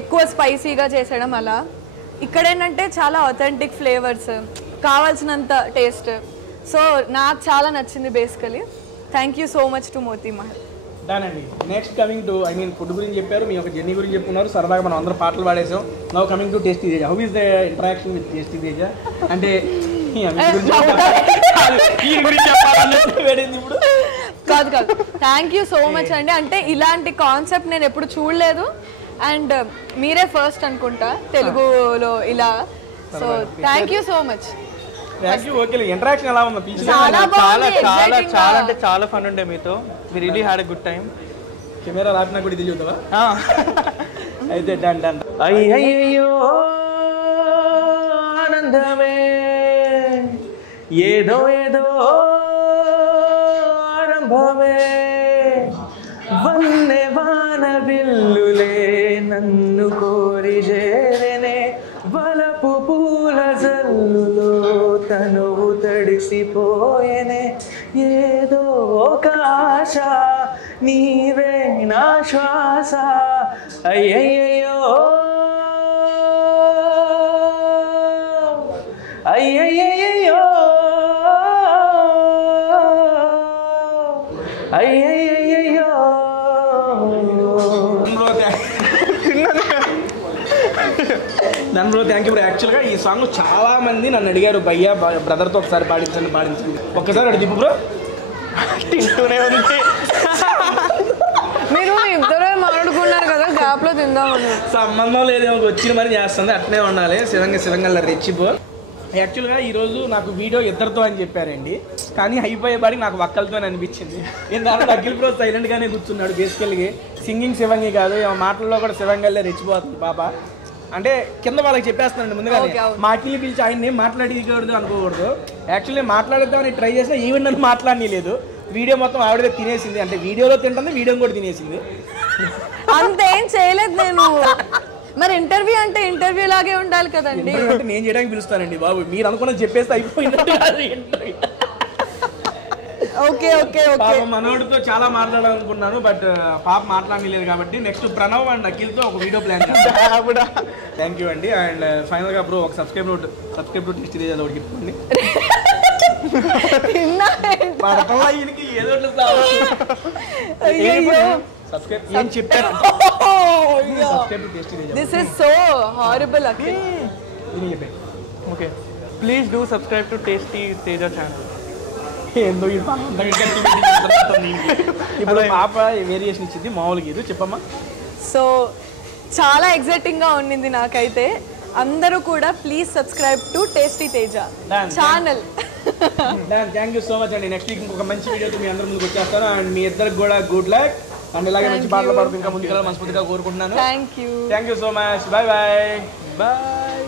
ఎక్కువ స్పైసీగా చేసేయడం అలా. ఇక్కడ ఏంటంటే చాలా ఆథెంటిక్ ఫ్లేవర్స్, కావాల్సినంత టేస్ట్. సో నాకు చాలా నచ్చింది basically. Thank you so much to Moti Mahal. దానండి. Next coming to I mean food గురించి చెప్పారు, మీ యొక్క జర్నీ గురించి చెప్పుకున్నారు, సరదాగా మనం అందరూ పాటలు పాడేసాం. Now coming to tasty Teja. How is the interaction with tasty Teja? అంటే ఇప్పుడు కాదు థ్యాంక్ యూ సో మచ్ అండి. అంటే ఇలాంటి కాన్సెప్ట్ నేను ఎప్పుడు చూడలేదు, అండ్ మీరే ఫస్ట్ అనుకుంటా తెలుగులో ఇలా. So thank you so much. Thank you. Okay, interaction ఎలా ఉంది? చాలా చాలా చాలా చాలా అంటే చాలా ఫన్ ఉండే మీతో. We really had a good time. Camera రాపినా కూడా ఇది చూద్దావా? అయితే డన్ డన్. అయ్యయ్యో ఆనందమే, ఏదో ఏదో ఆరంభమే, వన్నె వాన బిల్లులే నన్ను కోరి చేరనే, వలపు పూల జల్లులో తనువు తడిసిపోయేనే, ఏదో ఒక ఆశ నీవే నా శ్వాస. అయ్యయ్యో అయ్యయ్యో అయ్యయ్యో. నన్ను బ్రో థ్యాంక్ యూ బ్రో. యాక్చువల్గా ఈ సాంగ్ చాలా మంది నన్ను అడిగారు, భయ్యా బ్రదర్తో ఒకసారి పాడించండి. ఒక్కసారి అడిగి బ్రో. తింటూనే ఉంది. మీరు ఇద్దరే మాట్లాడుకున్నారు కదా, గ్యాప్ లో తిందామని. సంబంధం లేదేమో, వచ్చిన మరి చేస్తుంది, అట్నే ఉండాలి. శివంగా రెచ్చిపో. యాక్చువల్గా ఈరోజు నాకు వీడియో ఇద్దరితో అని చెప్పారండి, కానీ అయిపోయేపాడికి నాకు ఒక్కలతో అనిపించింది. ఎందుకంటే అఖిల్ బ్రో సైలెంట్గానే కూర్చున్నాడు. బేసికల్గా సింగింగ్ శివంగి కాదు, మాటల్లో కూడా శివంగల్లే రెచ్చిపోతుంది పాప. అంటే కింద వాళ్ళకి చెప్పేస్తున్నాండి ముందుగానే, మా అఖిల్ని పిలిచి ఆయన్ని మాట్లాడకూడదు అనుకోకూడదు. యాక్చువల్లీ మాట్లాడదామని ట్రై చేసినా ఈవెన్ నన్ను మాట్లాడలేదు. వీడియో మొత్తం ఆవిడదే తినేసింది. అంటే వీడియోలో తింటుంది, వీడియో కూడా తినేసింది. అంతేం చేయలేదు నేను. మరి ఇంటర్వ్యూ అంటే ఇంటర్వ్యూ లాగే ఉండాలి కదండి. అంటే నేను చేయడానికి పిలుస్తానండి బాబు, మీరు అనుకున్నది చెప్పేస్తే అయిపోయినట్టు కాదు ఇంటర్వ్యూ. Okay okay okay. పాప మనోడితో చాలా మాట్లాడాలనుకున్నాను, బట్ పాప మాట్లాడలేదు. కాబట్టి నెక్స్ట్ ప్రణవ్ అండ్ అఖిల్తో ఒక వీడియో ప్లాన్ చేస్తాను. థ్యాంక్ యూ అండి. అండ్ ఫైనల్గా బ్రో ఒక సబ్స్క్రైబ్ టు టేస్టీ తేజ ఒకటి చెప్పుకోండి. ఏం చెప్పారు? This is so horrible Akhil. Okay, please do subscribe to tasty Teja channel. ఏందో ఇప్పుడు పాప వేరియేషన్ ఇచ్చింది మామూలుగా ఇది చెప్పమ్మా. సో చాలా ఎగ్జైటింగ్గా ఉండింది నాకైతే. అందరూ కూడా please subscribe to tasty Teja channel. Thank you so much అండి. నెక్స్ట్ వీక్ ఇంకొక మంచి వీడియోతో మీ అందరి ముందుకు వచ్చేస్తాను. అండ్ మీ ఇద్దరికి కూడా గుడ్ లక్ అండ్ ఇలాగే మంచి పాటలు పాడుతూ ఇంకా ముందుకెళ్ళాలి మనస్ఫూర్తిగా కోరుకుంటున్నాను. Thank you so much. Bye bye.